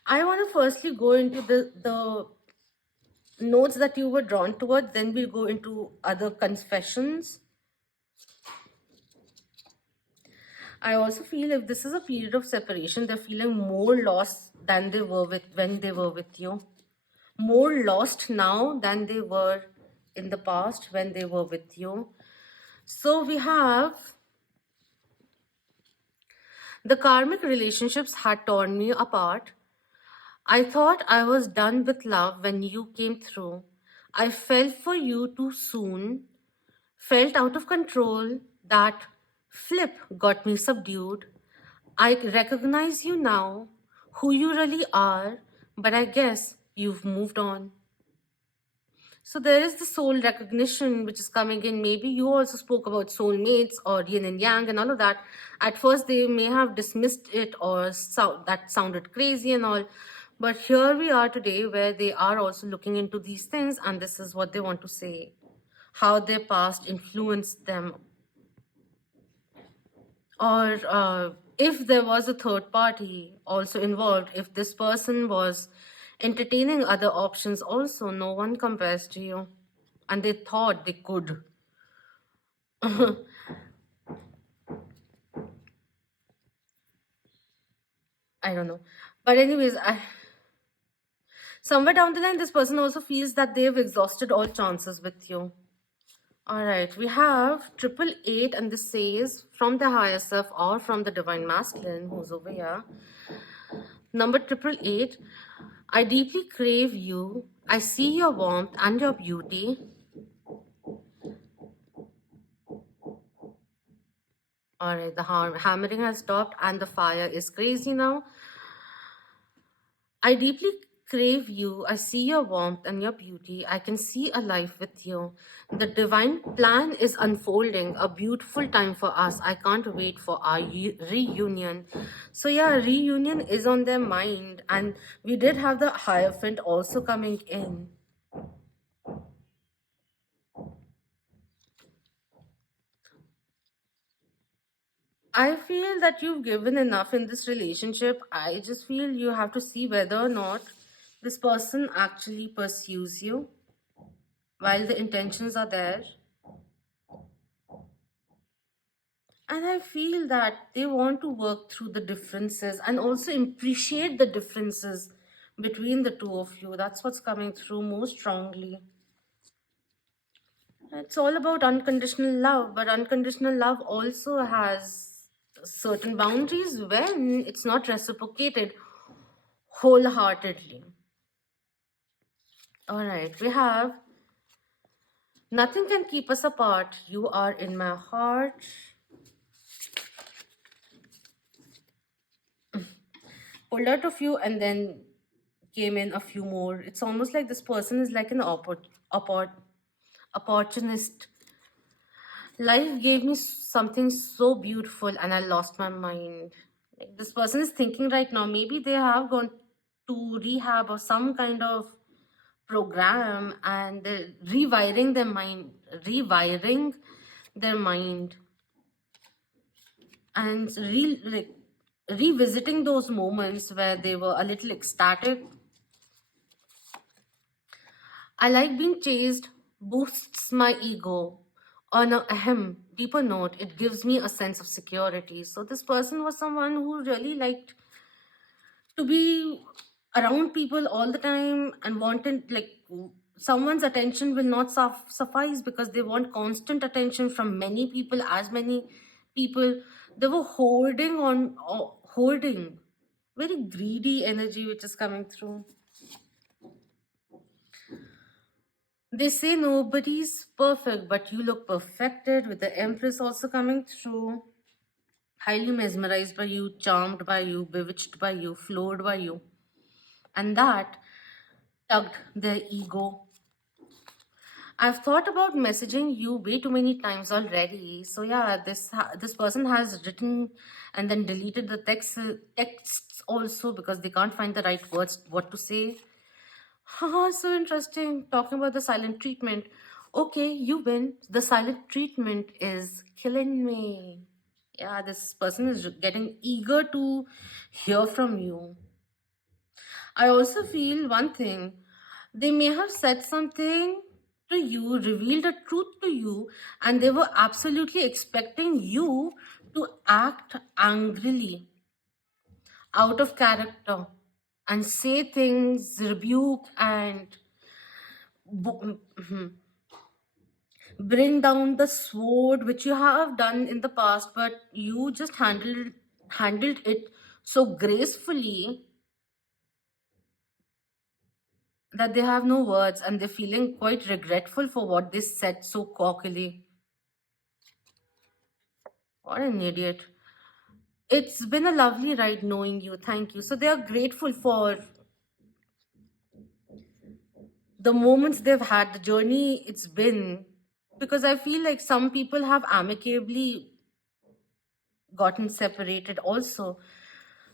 I want to firstly go into the notes that you were drawn towards, then we'll go into other confessions. I also feel if this is a period of separation, they're feeling more lost than they were when they were with you. More lost now than they were in the past when they were with you. So we have the karmic relationships had torn me apart. I thought I was done with love when you came through. I fell for you too soon, felt out of control. That flip got me subdued. I recognize you now, who you really are, but I guess you've moved on. So there is the soul recognition which is coming in. Maybe you also spoke about soulmates or yin and yang and all of that. At first they may have dismissed it or that sounded crazy and all. But here we are today where they are also looking into these things, and this is what they want to say. How their past influenced them. Or if there was a third party also involved, if this person was entertaining other options also, no one compares to you. And they thought they could. I don't know. But anyways, somewhere down the line, this person also feels that they've exhausted all chances with you. All right, we have 888, and this says from the higher self or from the divine masculine who's over here. Number 888, I deeply crave you. I see your warmth and your beauty. All right, the hammering has stopped and the fire is crazy now. I deeply crave you. I see your warmth and your beauty. I can see a life with you. The divine plan is unfolding, a beautiful time for us. I can't wait for our reunion. So yeah, reunion is on their mind, and we did have the Hierophant also coming in. I feel that you've given enough in this relationship. I just feel you have to see whether or not this person actually pursues you while the intentions are there. And I feel that they want to work through the differences and also appreciate the differences between the two of you. That's what's coming through most strongly. It's all about unconditional love, but unconditional love also has certain boundaries when it's not reciprocated wholeheartedly. All right, we have nothing can keep us apart. You are in my heart. Pulled out a few and then came in a few more. It's almost like this person is like an opportunist. Life gave me something so beautiful and I lost my mind. Like, this person is thinking right now, maybe they have gone to rehab or some kind of program and they're rewiring their mind and revisiting those moments where they were a little ecstatic. I like being chased, boosts my ego. On a deeper note, it gives me a sense of security. So this person was someone who really liked to be around people all the time and wanted like someone's attention will not suffice because they want constant attention from many people, as many people. They were hoarding, very greedy energy which is coming through. They say nobody's perfect, but you look perfected with the Empress also coming through. Highly mesmerized by you, charmed by you, bewitched by you, floored by you. And that tugged their ego. I've thought about messaging you way too many times already. So yeah, this person has written and then deleted the texts also because they can't find the right words what to say. Haha, so interesting. Talking about the silent treatment. Okay, you win. The silent treatment is killing me. Yeah, this person is getting eager to hear from you. I also feel one thing. They may have said something to you, revealed a truth to you, and they were absolutely expecting you to act angrily, out of character, and say things, rebuke, and bring down the sword, which you have done in the past, but you just handled it so gracefully that they have no words and they're feeling quite regretful for what they said so cockily. What an idiot. It's been a lovely ride knowing you. Thank you. So they are grateful for the moments they've had, the journey it's been, because I feel like some people have amicably gotten separated also.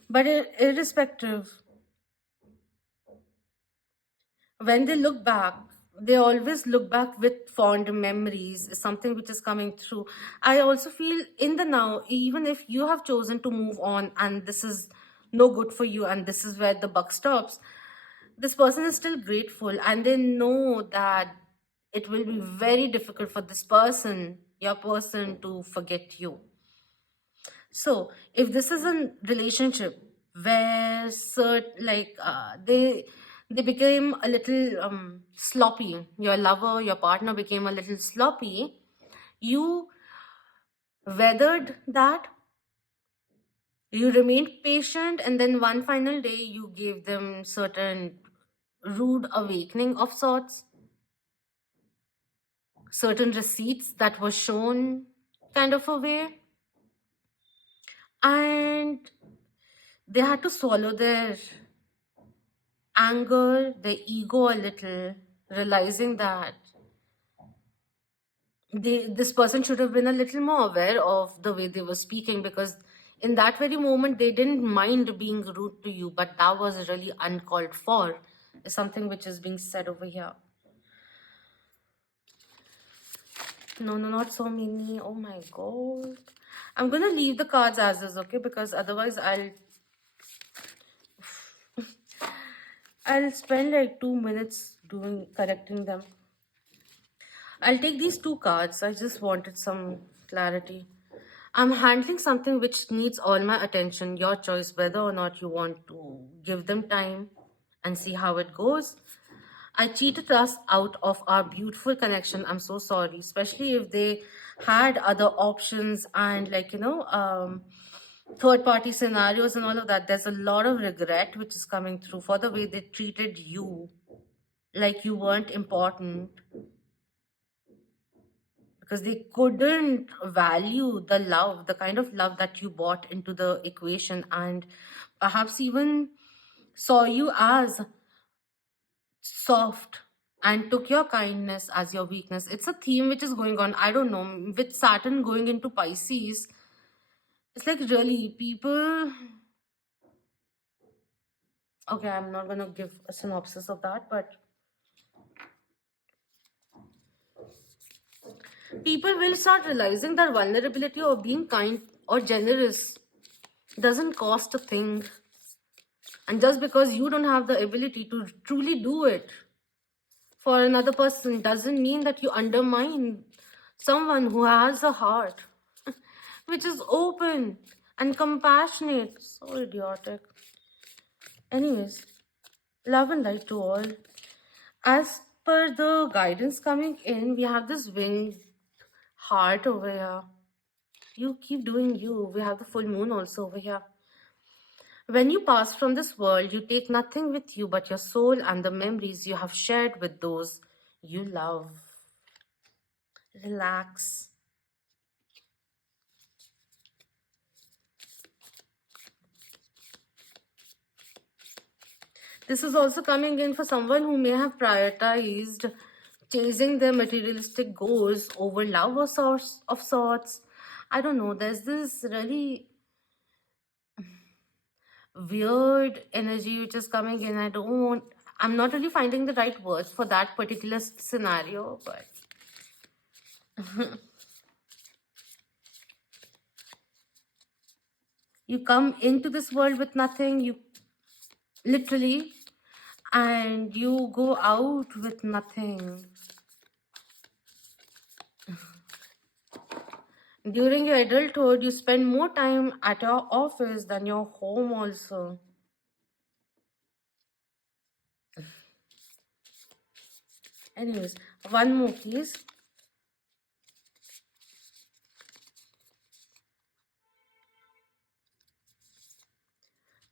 But irrespective, when they look back, they always look back with fond memories, something which is coming through. I also feel in the now, even if you have chosen to move on and this is no good for you and this is where the buck stops, this person is still grateful and they know that it will be very difficult for this person, your person, to forget you. So if this is a relationship where they became a little sloppy, your lover, your partner became a little sloppy, you weathered that, you remained patient, and then one final day you gave them certain rude awakening of sorts, certain receipts that were shown kind of a way, and they had to swallow their anger, their ego a little, realizing that this person should have been a little more aware of the way they were speaking, because in that very moment they didn't mind being rude to you, but that was really uncalled for, is something which is being said over here. No, not so many. Oh my god. I'm gonna leave the cards as is, okay? Because otherwise I'll spend like 2 minutes correcting them. I'll take these two cards. I just wanted some clarity. I'm handling something which needs all my attention. Your choice whether or not you want to give them time and see how it goes. I cheated us out of our beautiful connection. I'm so sorry, especially if they had other options and third party scenarios and all of that. There's a lot of regret which is coming through for the way they treated you, like you weren't important, because they couldn't value the love, the kind of love that you brought into the equation, and perhaps even saw you as soft and took your kindness as your weakness. It's a theme which is going on, I don't know, with Saturn going into Pisces. It's like really people. Okay, I'm not gonna give a synopsis of that, but people will start realizing that vulnerability or being kind or generous doesn't cost a thing. And just because you don't have the ability to truly do it for another person doesn't mean that you undermine someone who has a heart which is open and compassionate. So idiotic. Anyways, love and light to all. As per the guidance coming in, we have this winged heart over here. You keep doing you. We have the full moon also over here. When you pass from this world, you take nothing with you but your soul and the memories you have shared with those you love. Relax. This is also coming in for someone who may have prioritized chasing their materialistic goals over love of sorts. I don't know. There's this really weird energy which is coming in. I'm not really finding the right words for that particular scenario, but you come into this world with nothing, you literally, and you go out with nothing. During your adulthood, you spend more time at your office than your home also. Anyways, one more please.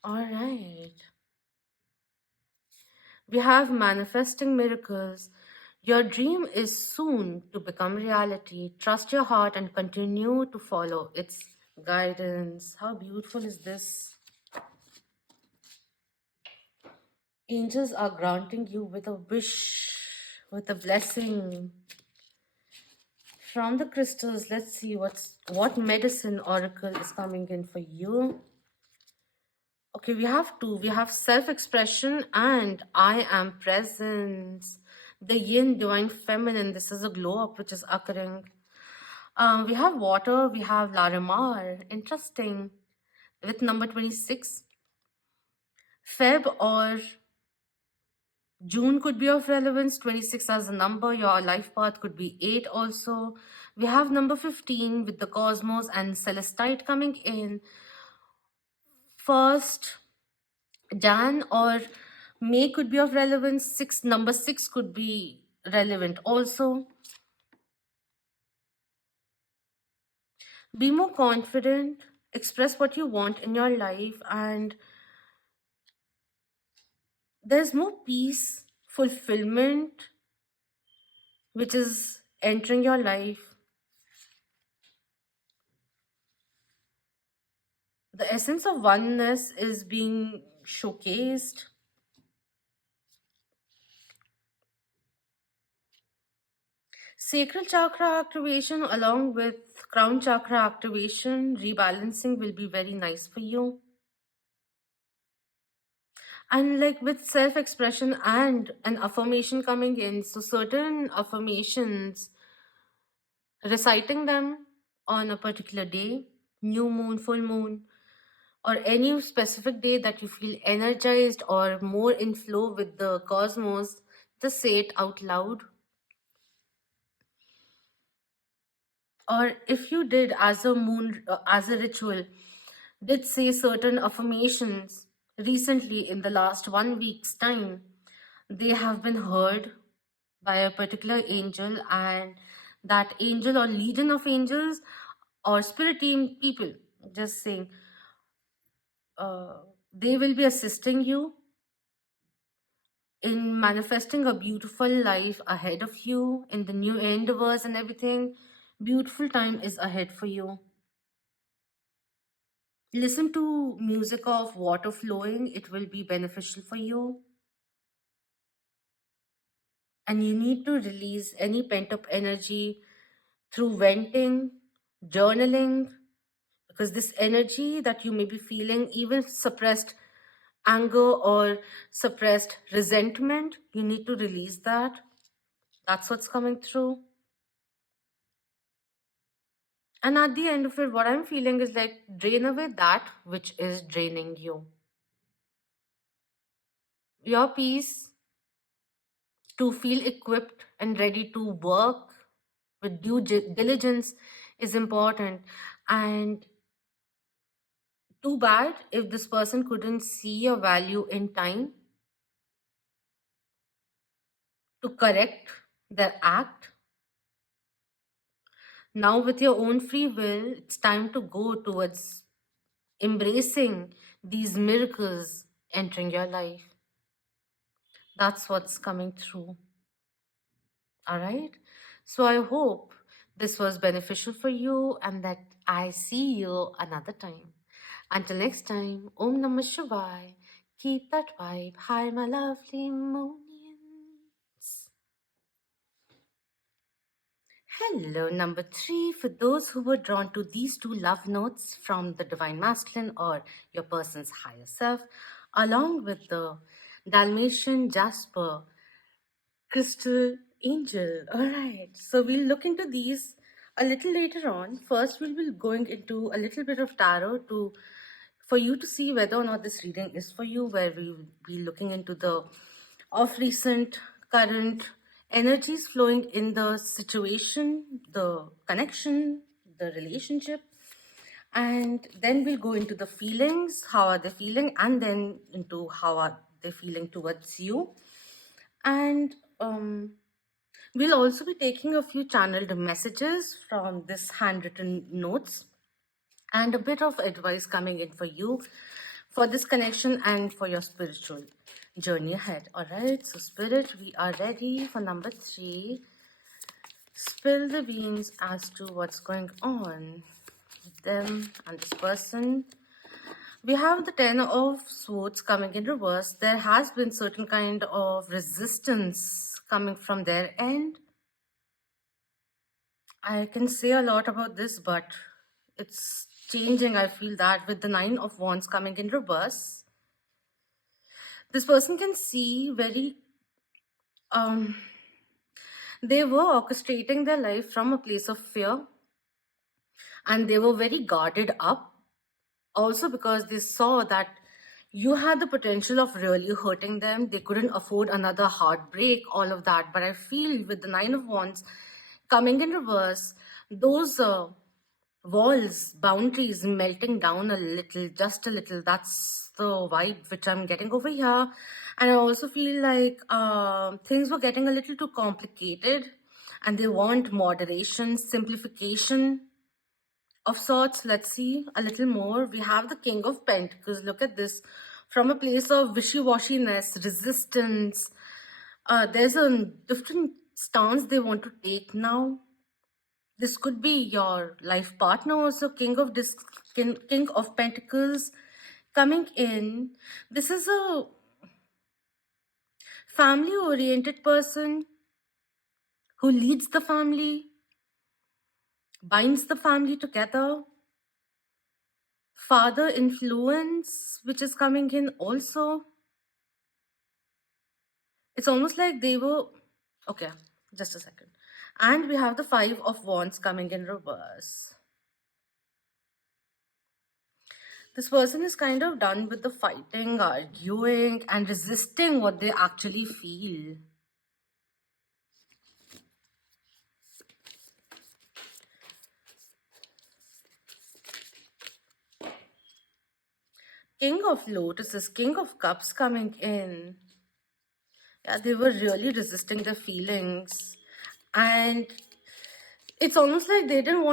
All right. We have manifesting miracles. Your dream is soon to become reality. Trust your heart and continue to follow its guidance. How beautiful is this? Angels are granting you with a wish. with a blessing from the crystals. Let's see what medicine oracle is coming in for you. Okay, we have two. We have self-expression and I am presence. The yin, divine feminine. This is a glow up which is occurring. We have water. We have Larimar. Interesting. With number 26. Feb or June could be of relevance. 26 as a number. Your life path could be 8 also. We have number 15 with the cosmos and celestite coming in. First Jan or May could be of relevance. Number 6 could be relevant also. Be more confident. Express what you want in your life, and there's more peace, fulfillment, which is entering your life. The essence of oneness is being showcased. Sacral chakra activation along with crown chakra activation, rebalancing will be very nice for you. And like with self-expression and an affirmation coming in, so certain affirmations, reciting them on a particular day, new moon, full moon, or any specific day that you feel energized or more in flow with the cosmos, just say it out loud. Or if you did as a ritual, did say certain affirmations recently in the last 1 week's time, they have been heard by a particular angel, and that angel or legion of angels or spirit team people, just saying, they will be assisting you in manifesting a beautiful life ahead of you in the new endeavors and everything. Beautiful time is ahead for you. Listen to music of water flowing. It will be beneficial for you. And you need to release any pent-up energy through venting, journaling, because this energy that you may be feeling, even suppressed anger or suppressed resentment, you need to release that. That's what's coming through. And at the end of it, what I'm feeling is like drain away that which is draining you. Your peace to feel equipped and ready to work with due diligence is important. And too bad if this person couldn't see your value in time to correct their act. Now with your own free will, it's time to go towards embracing these miracles entering your life. That's what's coming through. All right. So I hope this was beneficial for you and that I see you another time. Until next time, Om Namah Shivay. Keep that vibe high, my lovely Moonians. Hello, number 3. For those who were drawn to these two love notes from the Divine Masculine or your person's higher self, along with the Dalmatian Jasper Crystal Angel. All right, so we'll look into these a little later on. First, we'll be going into a little bit of tarot for you to see whether or not this reading is for you, where we will be looking into the of recent, current energies flowing in the situation, the connection, the relationship. And then we'll go into the feelings, how are they feeling, and then into how are they feeling towards you. And we'll also be taking a few channeled messages from this handwritten notes and a bit of advice coming in for you for this connection and for your spiritual journey ahead. All right, so spirit, we are ready for number 3. Spill the beans as to what's going on with them and this person. We have the 10 of Swords coming in reverse. There has been certain kind of resistance coming from their end. I can say a lot about this, but it's changing. I feel that with the Nine of Wands coming in reverse, this person can see very, they were orchestrating their life from a place of fear, and they were very guarded up. Also because they saw that you had the potential of really hurting them. They couldn't afford another heartbreak, all of that. But I feel with the Nine of Wands coming in reverse, those walls, boundaries melting down a little, just a little. That's the vibe which I'm getting over here. And I also feel like things were getting a little too complicated, and they want moderation, simplification of sorts. Let's see a little more. We have the King of Pentacles. Look at this. From a place of wishy-washiness, resistance, there's a different stance they want to take now. This could be your life partner also. King of Pentacles coming in. This is a family-oriented person who leads the family, binds the family together. Father influence, which is coming in also. It's almost like they were... Okay, just a second. And we have the Five of Wands coming in reverse. This person is kind of done with the fighting, arguing, and resisting what they actually feel. King of Lotuses, King of Cups coming in. Yeah, they were really resisting their feelings. And it's almost like they didn't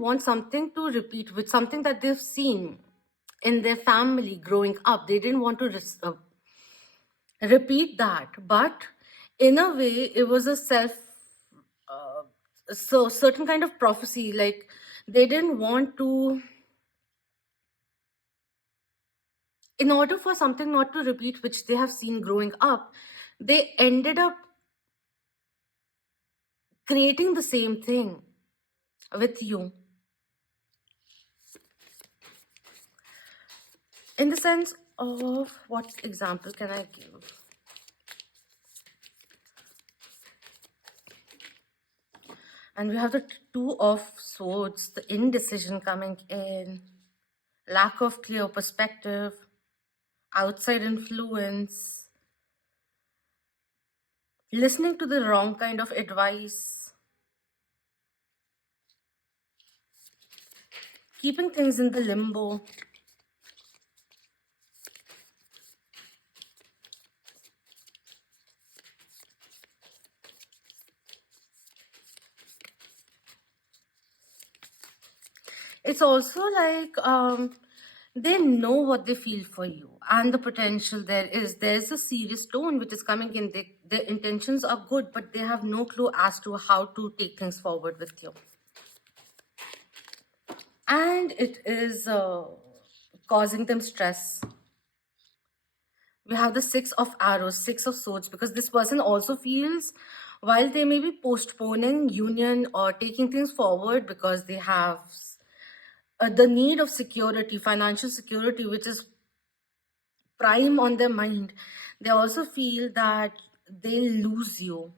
want something to repeat with something that they've seen in their family growing up. They didn't want to repeat that, but in a way it was a so certain kind of prophecy. Like they didn't want to, in order for something not to repeat which they have seen growing up, they ended up creating the same thing with you. In the sense of, what example can I give? And we have the Two of Swords, the indecision coming in, lack of clear perspective, outside influence, listening to the wrong kind of advice, keeping things in the limbo. It's also like they know what they feel for you and the potential there is. There's a serious tone which is coming in. Their intentions are good, but they have no clue as to how to take things forward with you. And it is causing them stress. We have the Six of Arrows, Six of Swords, because this person also feels, while they may be postponing union or taking things forward because they have the need of security, financial security, which is prime on their mind, they also feel that they'll lose you.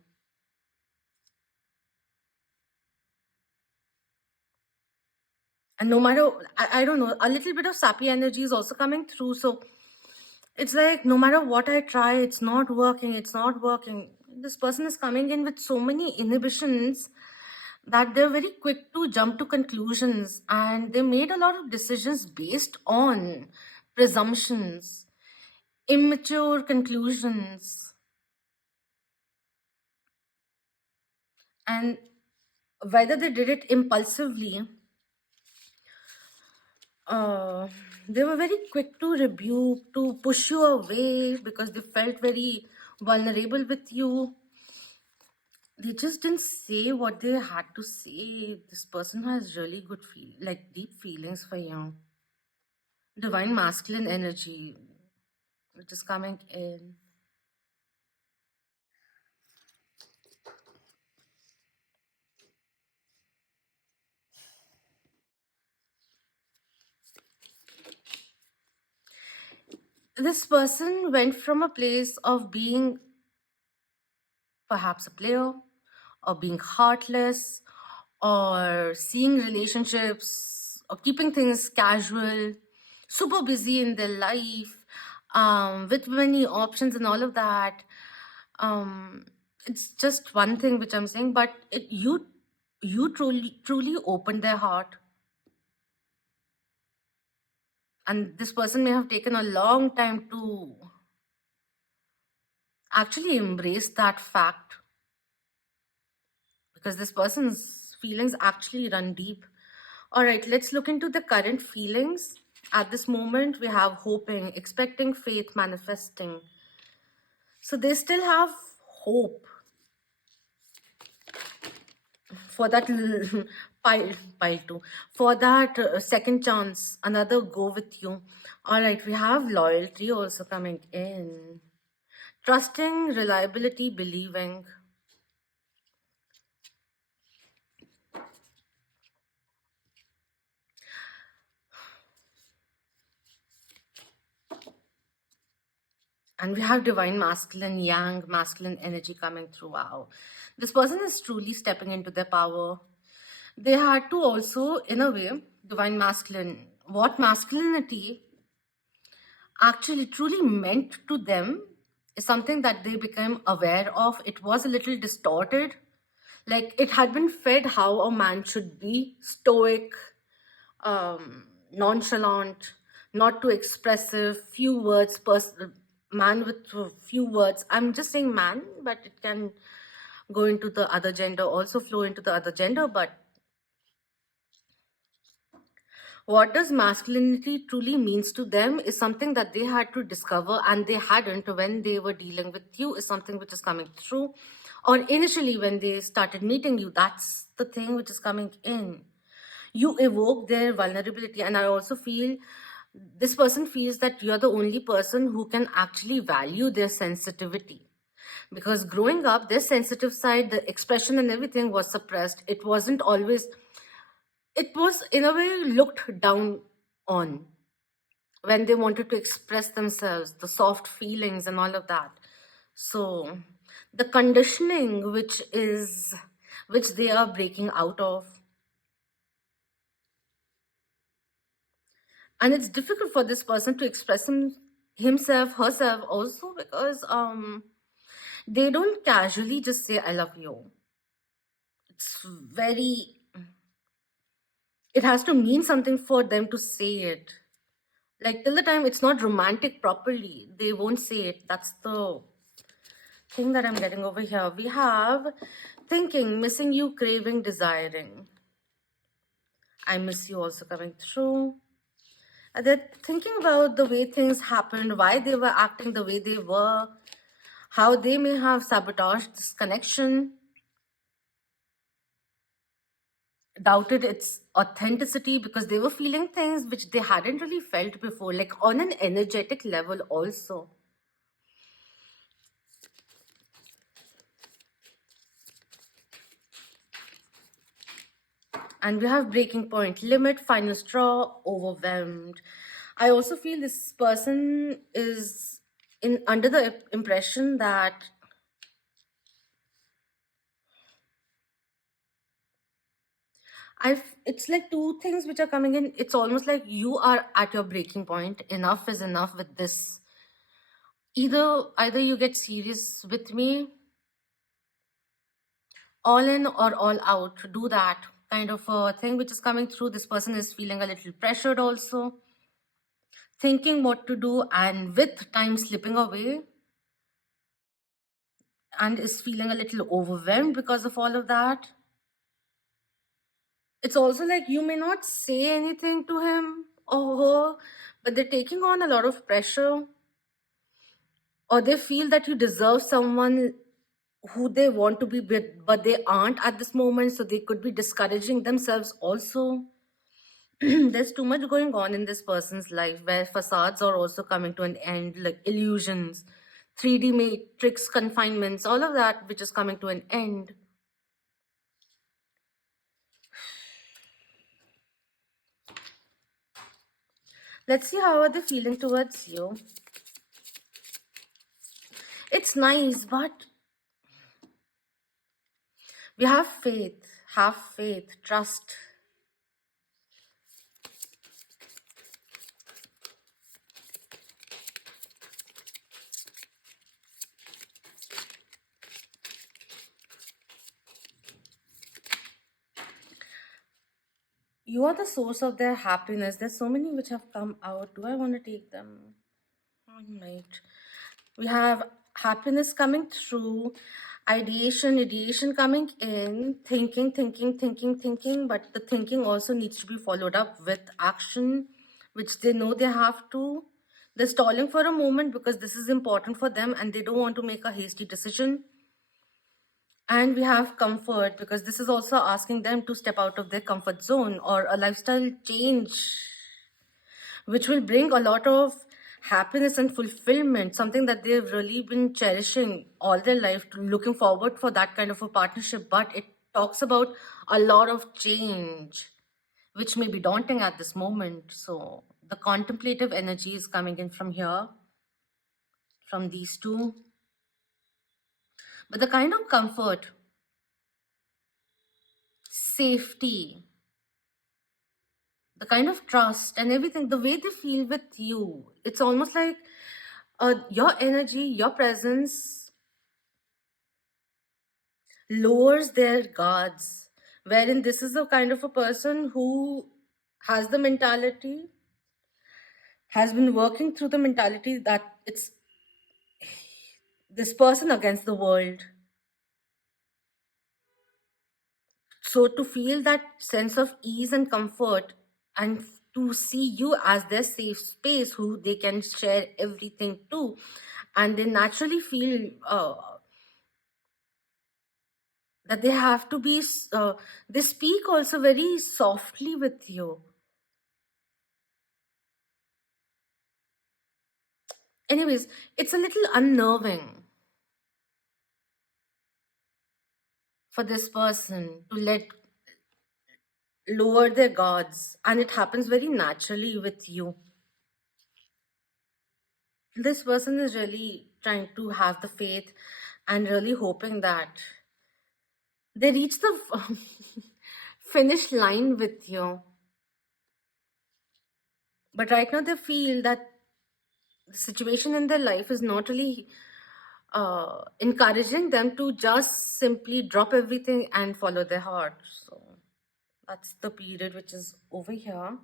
And no matter, I don't know, a little bit of sappy energy is also coming through. So it's like, no matter what I try, it's not working, it's not working. This person is coming in with so many inhibitions that they're very quick to jump to conclusions, and they made a lot of decisions based on presumptions, immature conclusions. And whether they did it impulsively, they were very quick to rebuke, to push you away because they felt very vulnerable with you. They just didn't say what they had to say. This person has really good deep feelings for you. Divine masculine energy which is coming in. this person went from a place of being perhaps a player, or being heartless, or seeing relationships, or keeping things casual, super busy in their life, with many options and all of that. Um, it's just one thing which I'm saying, but you truly opened their heart, and this person may have taken a long time to actually embrace that fact, because this person's feelings actually run deep. All right, let's look into the current feelings. At this moment, we have hoping, expecting, faith, manifesting. So they still have hope for that pile two, for that second chance, another go with you. All right, we have loyalty also coming in, trusting, reliability, believing. And we have divine masculine, yang, masculine energy coming through. Wow. This person is truly stepping into their power. They had to also, in a way, divine masculine, what masculinity actually truly meant to them is something that they became aware of. It was a little distorted. Like it had been fed how a man should be stoic, nonchalant, not too expressive, few words, man with few words. I'm just saying man, but it can go into the other gender, also flow into the other gender. But what does masculinity truly means to them is something that they had to discover, and they hadn't when they were dealing with you, is something which is coming through. Or initially when they started meeting you, that's the thing which is coming in. You evoke their vulnerability, and I also feel this person feels that you're the only person who can actually value their sensitivity, because growing up their sensitive side, the expression and everything was suppressed. It wasn't always, it was in a way looked down on when they wanted to express themselves, the soft feelings and all of that. So the conditioning which they are breaking out of, and it's difficult for this person to express himself, herself also, because they don't casually just say I love you. It's very, it has to mean something for them to say it. Like till the time it's not romantic properly, they won't say it. That's the thing that I'm getting over here. We have thinking, missing you, craving, desiring. I miss you also coming through. And they're thinking about the way things happened, why they were acting the way they were, how they may have sabotaged this connection, doubted its authenticity, because they were feeling things which they hadn't really felt before, like on an energetic level also. And we have breaking point, limit, final straw, overwhelmed. I also feel this person is in under the impression that it's like two things which are coming in. It's almost like you are at your breaking point. Enough is enough with this. Either you get serious with me, all in or all out, do that kind of a thing which is coming through. This person is feeling a little pressured also, thinking what to do, and with time slipping away, and is feeling a little overwhelmed because of all of that. It's also like you may not say anything to him or her, but they're taking on a lot of pressure, or they feel that you deserve someone who they want to be with, but they aren't at this moment, so they could be discouraging themselves also. There's too much going on in this person's life where facades are also coming to an end, like illusions, 3D matrix confinements, all of that which is coming to an end. Let's see how are they feeling towards you. It's nice, but we have faith, trust. You are the source of their happiness. There's so many which have come out. Do I want to take them? I might. We have happiness coming through, ideation coming in, thinking, but the thinking also needs to be followed up with action, which they know they have to. They're stalling for a moment because this is important for them and they don't want to make a hasty decision. And we have comfort because this is also asking them to step out of their comfort zone or a lifestyle change, which will bring a lot of happiness and fulfillment, something that they've really been cherishing all their life, looking forward for that kind of a partnership. But it talks about a lot of change, which may be daunting at this moment. So the contemplative energy is coming in from here, from these two. But the kind of comfort, safety, the kind of trust and everything, the way they feel with you, it's almost like your energy, your presence lowers their guards. Wherein this is a kind of a person who has the mentality, has been working through the mentality that it's this person against the world. So to feel that sense of ease and comfort and to see you as their safe space who they can share everything to, and they naturally feel that they have to be, they speak also very softly with you. Anyways, it's a little unnerving for this person to let lower their guards, and it happens very naturally with you. This person is really trying to have the faith and really hoping that they reach the finish line with you. But right now they feel that the situation in their life is not really encouraging them to just simply drop everything and follow their heart. So that's the period which is over here.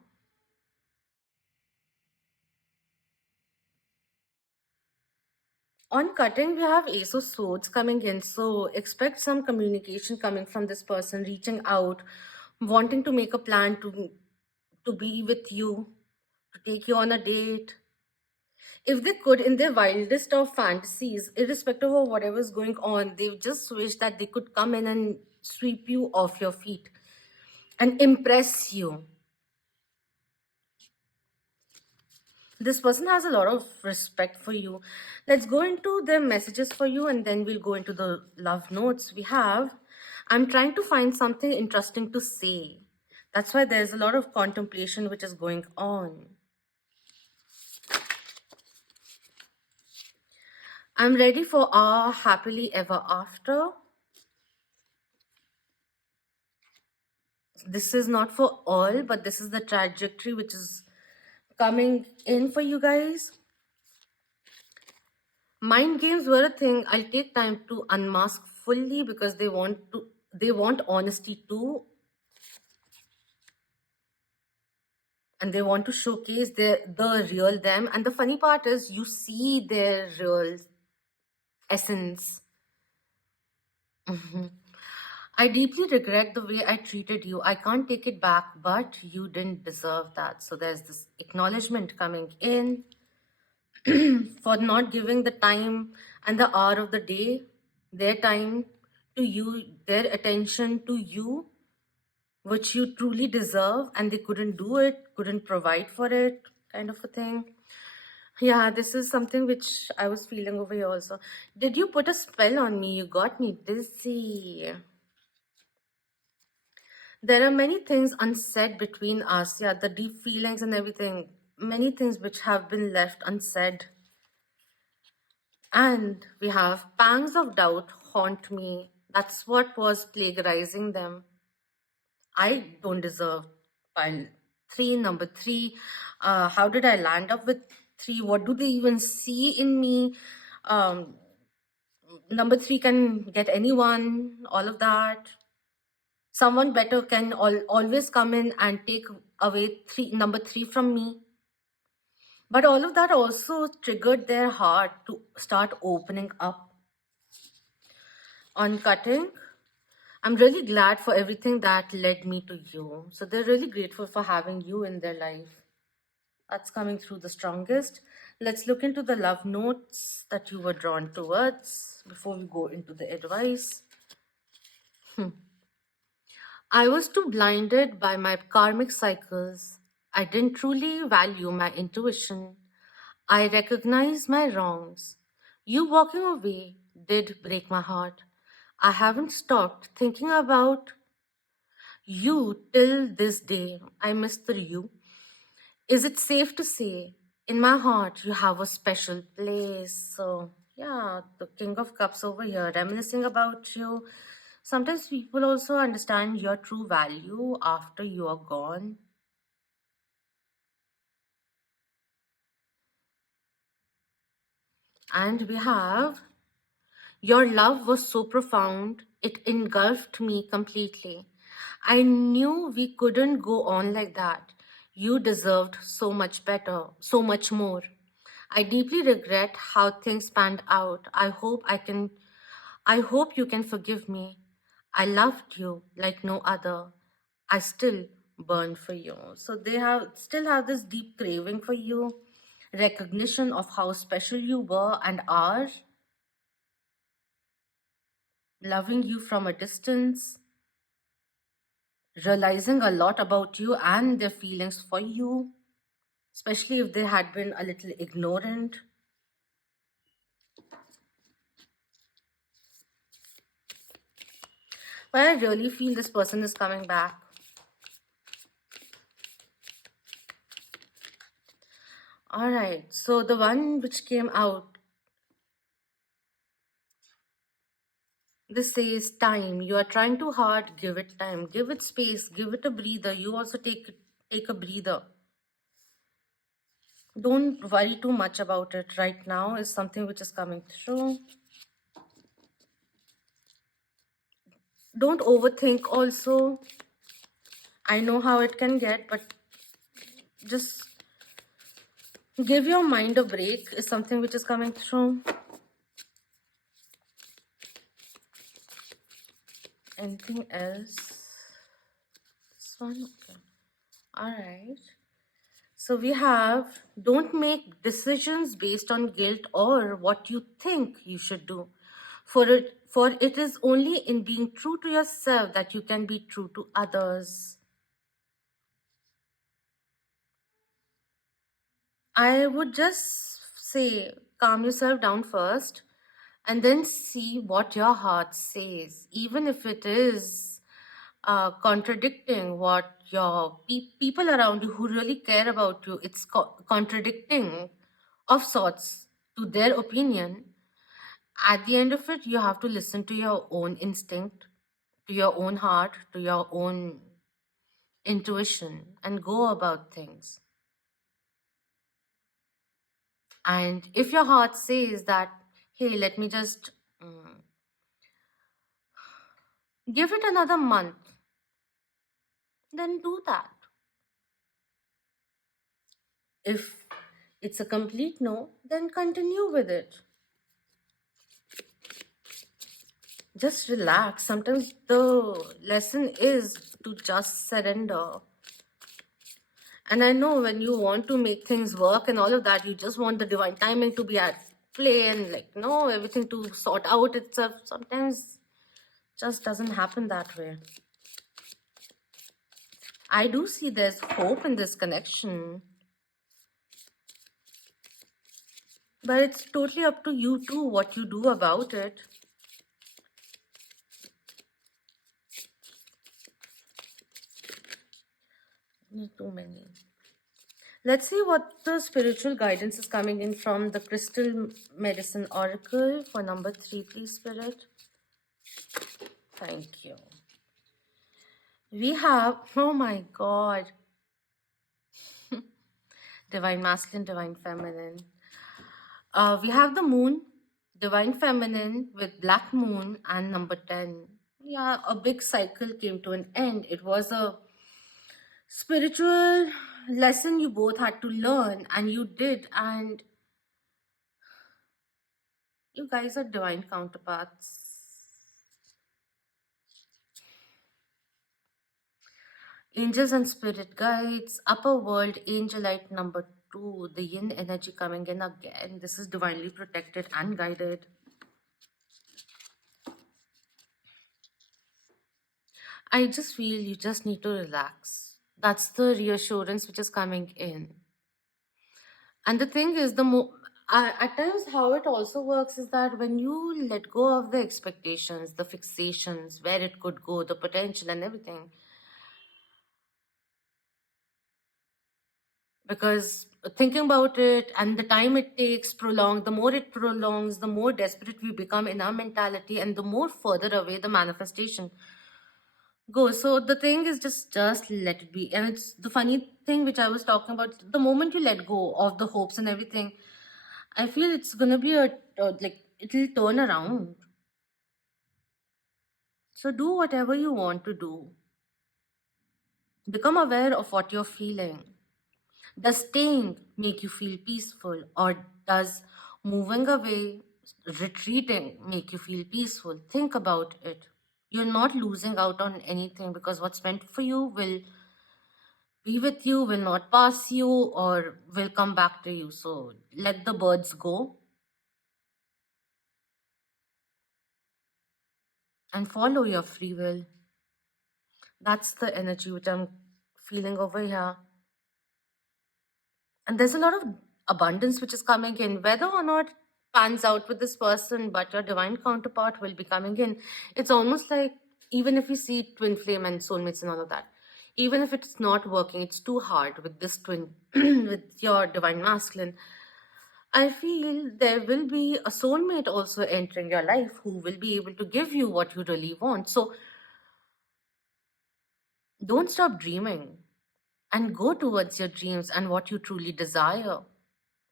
On cutting, we have Ace of Swords coming in. So expect some communication coming from this person, reaching out, wanting to make a plan to be with you, to take you on a date. If they could, in their wildest of fantasies, irrespective of whatever's going on, they just wish that they could come in and sweep you off your feet and impress you. This person has a lot of respect for you. Let's go into their messages for you and then we'll go into the love notes. We have, I'm trying to find something interesting to say. That's why there's a lot of contemplation which is going on. I'm ready for our happily ever after. This is not for all, but this is the trajectory which is coming in for you guys. Mind games were a thing. I'll take time to unmask fully because they want honesty too. And they want to showcase the real them. And the funny part is you see their real essence. I deeply regret the way I treated you. I can't take it back, but you didn't deserve that. So there's this acknowledgement coming in for not giving the time and the hour of the day, their time to you, their attention to you, which you truly deserve, and they couldn't do it, couldn't provide for it, kind of a thing. Yeah, this is something which I was feeling over here also. Did you put a spell on me? You got me dizzy. There are many things unsaid between us. Yeah, the deep feelings and everything. Many things which have been left unsaid. And we have pangs of doubt haunt me. That's what was plagiarizing them. I don't deserve pile three, number three. How did I land up with three? What do they even see in me? Um, Number three can get anyone, all of that. Someone better can always come in and take away number three from me. But all of that also triggered their heart to start opening up. On cutting, I'm really glad for everything that led me to you. So they're really grateful for having you in their life. That's coming through the strongest. Let's look into the love notes that you were drawn towards before we go into the advice. I was too blinded by my karmic cycles. I didn't truly value my intuition. I recognize my wrongs. You walking away did break my heart. I haven't stopped thinking about you till this day. I miss the you. Is it safe to say, in my heart, you have a special place? So, yeah, the King of Cups over here, reminiscing about you. Sometimes people also understand your true value after you are gone. And we have, your love was so profound, it engulfed me completely. I knew we couldn't go on like that. You deserved so much better, so much more. I deeply regret how things panned out. I hope you can forgive me. I loved you like no other. I still burn for you. So they still have this deep craving for you, recognition of how special you were and are, loving you from a distance, realizing a lot about you and their feelings for you, especially if they had been a little ignorant. But I really feel this person is coming back. All right, so the one which came out, this says time. You are trying too hard, give it time. Give it space, give it a breather. You also take a breather. Don't worry too much about it right now is something which is coming through. Don't overthink also. I know how it can get, but just give your mind a break is something which is coming through. Anything else? This one? Okay. All right. So we have, don't make decisions based on guilt or what you think you should do. For it is only in being true to yourself that you can be true to others. I would just say, calm yourself down first and then see what your heart says, even if it is contradicting what your people around you who really care about you, it's contradicting of sorts to their opinion. At the end of it, you have to listen to your own instinct, to your own heart, to your own intuition, and go about things. And if your heart says that, hey, let me just give it another month, then do that. If it's a complete no, then continue with it. Just relax. Sometimes the lesson is to just surrender. And I know when you want to make things work and all of that, you just want the divine timing to be at play and like, no, everything to sort out itself. Sometimes just doesn't happen that way. I do see there's hope in this connection. But it's totally up to you too, what you do about it. Too many. Let's see what the spiritual guidance is coming in from the Crystal Medicine Oracle for number 3, please, Spirit. Thank you. We have, oh my God, Divine Masculine, Divine Feminine. We have the Moon, Divine Feminine with Black Moon and number 10. Yeah, a big cycle came to an end. It was a spiritual lesson you both had to learn, and you did, and you guys are divine counterparts. Angels and spirit guides, upper world, angelite number 2, the yin energy coming in again. This is divinely protected and guided. I just feel you just need to relax. That's the reassurance which is coming in. And the thing is, at times how it also works is that when you let go of the expectations, the fixations, where it could go, the potential and everything, because thinking about it and the time it takes prolonged, the more it prolongs, the more desperate we become in our mentality, and the more further away the manifestation goes. So the thing is, just let it be. And it's the funny thing which I was talking about, the moment you let go of the hopes and everything, I feel it's gonna be like it'll turn around. So do whatever you want to do. Become aware of what you're feeling. Does staying make you feel peaceful, or does moving away, retreating, make you feel peaceful? Think about it. You're not losing out on anything, because what's meant for you will be with you, will not pass you, or will come back to you. So let the birds go and follow your free will. That's the energy which I'm feeling over here. And there's a lot of abundance which is coming in, whether or not pans out with this person, but your divine counterpart will be coming in. It's almost like, even if you see twin flame and soulmates and all of that, even if it's not working, it's too hard with this twin, with your divine masculine, I feel there will be a soulmate also entering your life who will be able to give you what you really want. So don't stop dreaming and go towards your dreams and what you truly desire,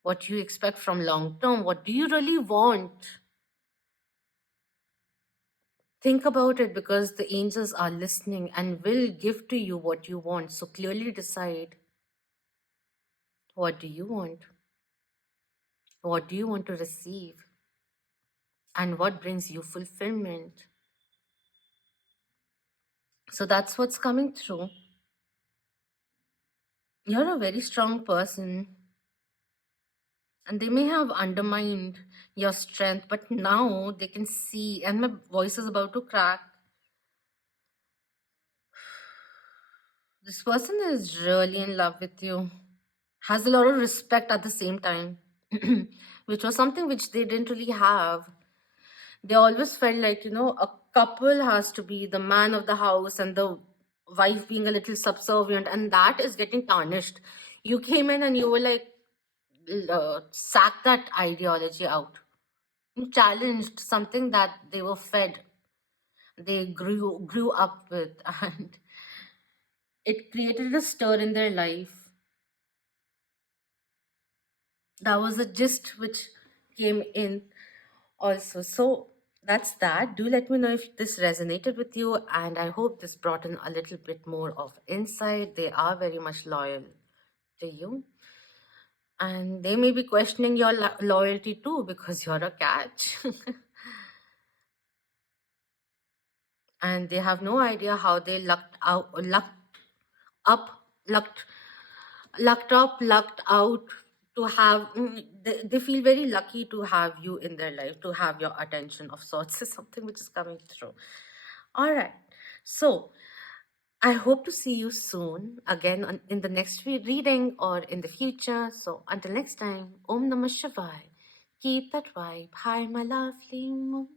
what you expect from long term. What do you really want? Think about it, because the angels are listening and will give to you what you want. So clearly decide, what do you want? What do you want to receive? And what brings you fulfillment? So that's what's coming through. You're a very strong person, and they may have undermined your strength, but now they can see, and my voice is about to crack. This person is really in love with you, has a lot of respect at the same time, which was something which they didn't really have. They always felt like, a couple has to be the man of the house and the wife being a little subservient, and that is getting tarnished. You came in and you were like, sack that ideology out. You challenged something that they were fed, they grew up with, and it created a stir in their life. That was a gist which came in also. So that's that. Do let me know if this resonated with you, and I hope this brought in a little bit more of insight. They are very much loyal to you, and they may be questioning your loyalty too, because you're a catch. And they have no idea how they lucked out, up, lucked lucked out to have, they feel very lucky to have you in their life, to have your attention of sorts, is something which is coming through. All right, so I hope to see you soon again in the next reading or in the future. So until next time, Om Namah Shivay. Keep that vibe high, my lovely moon.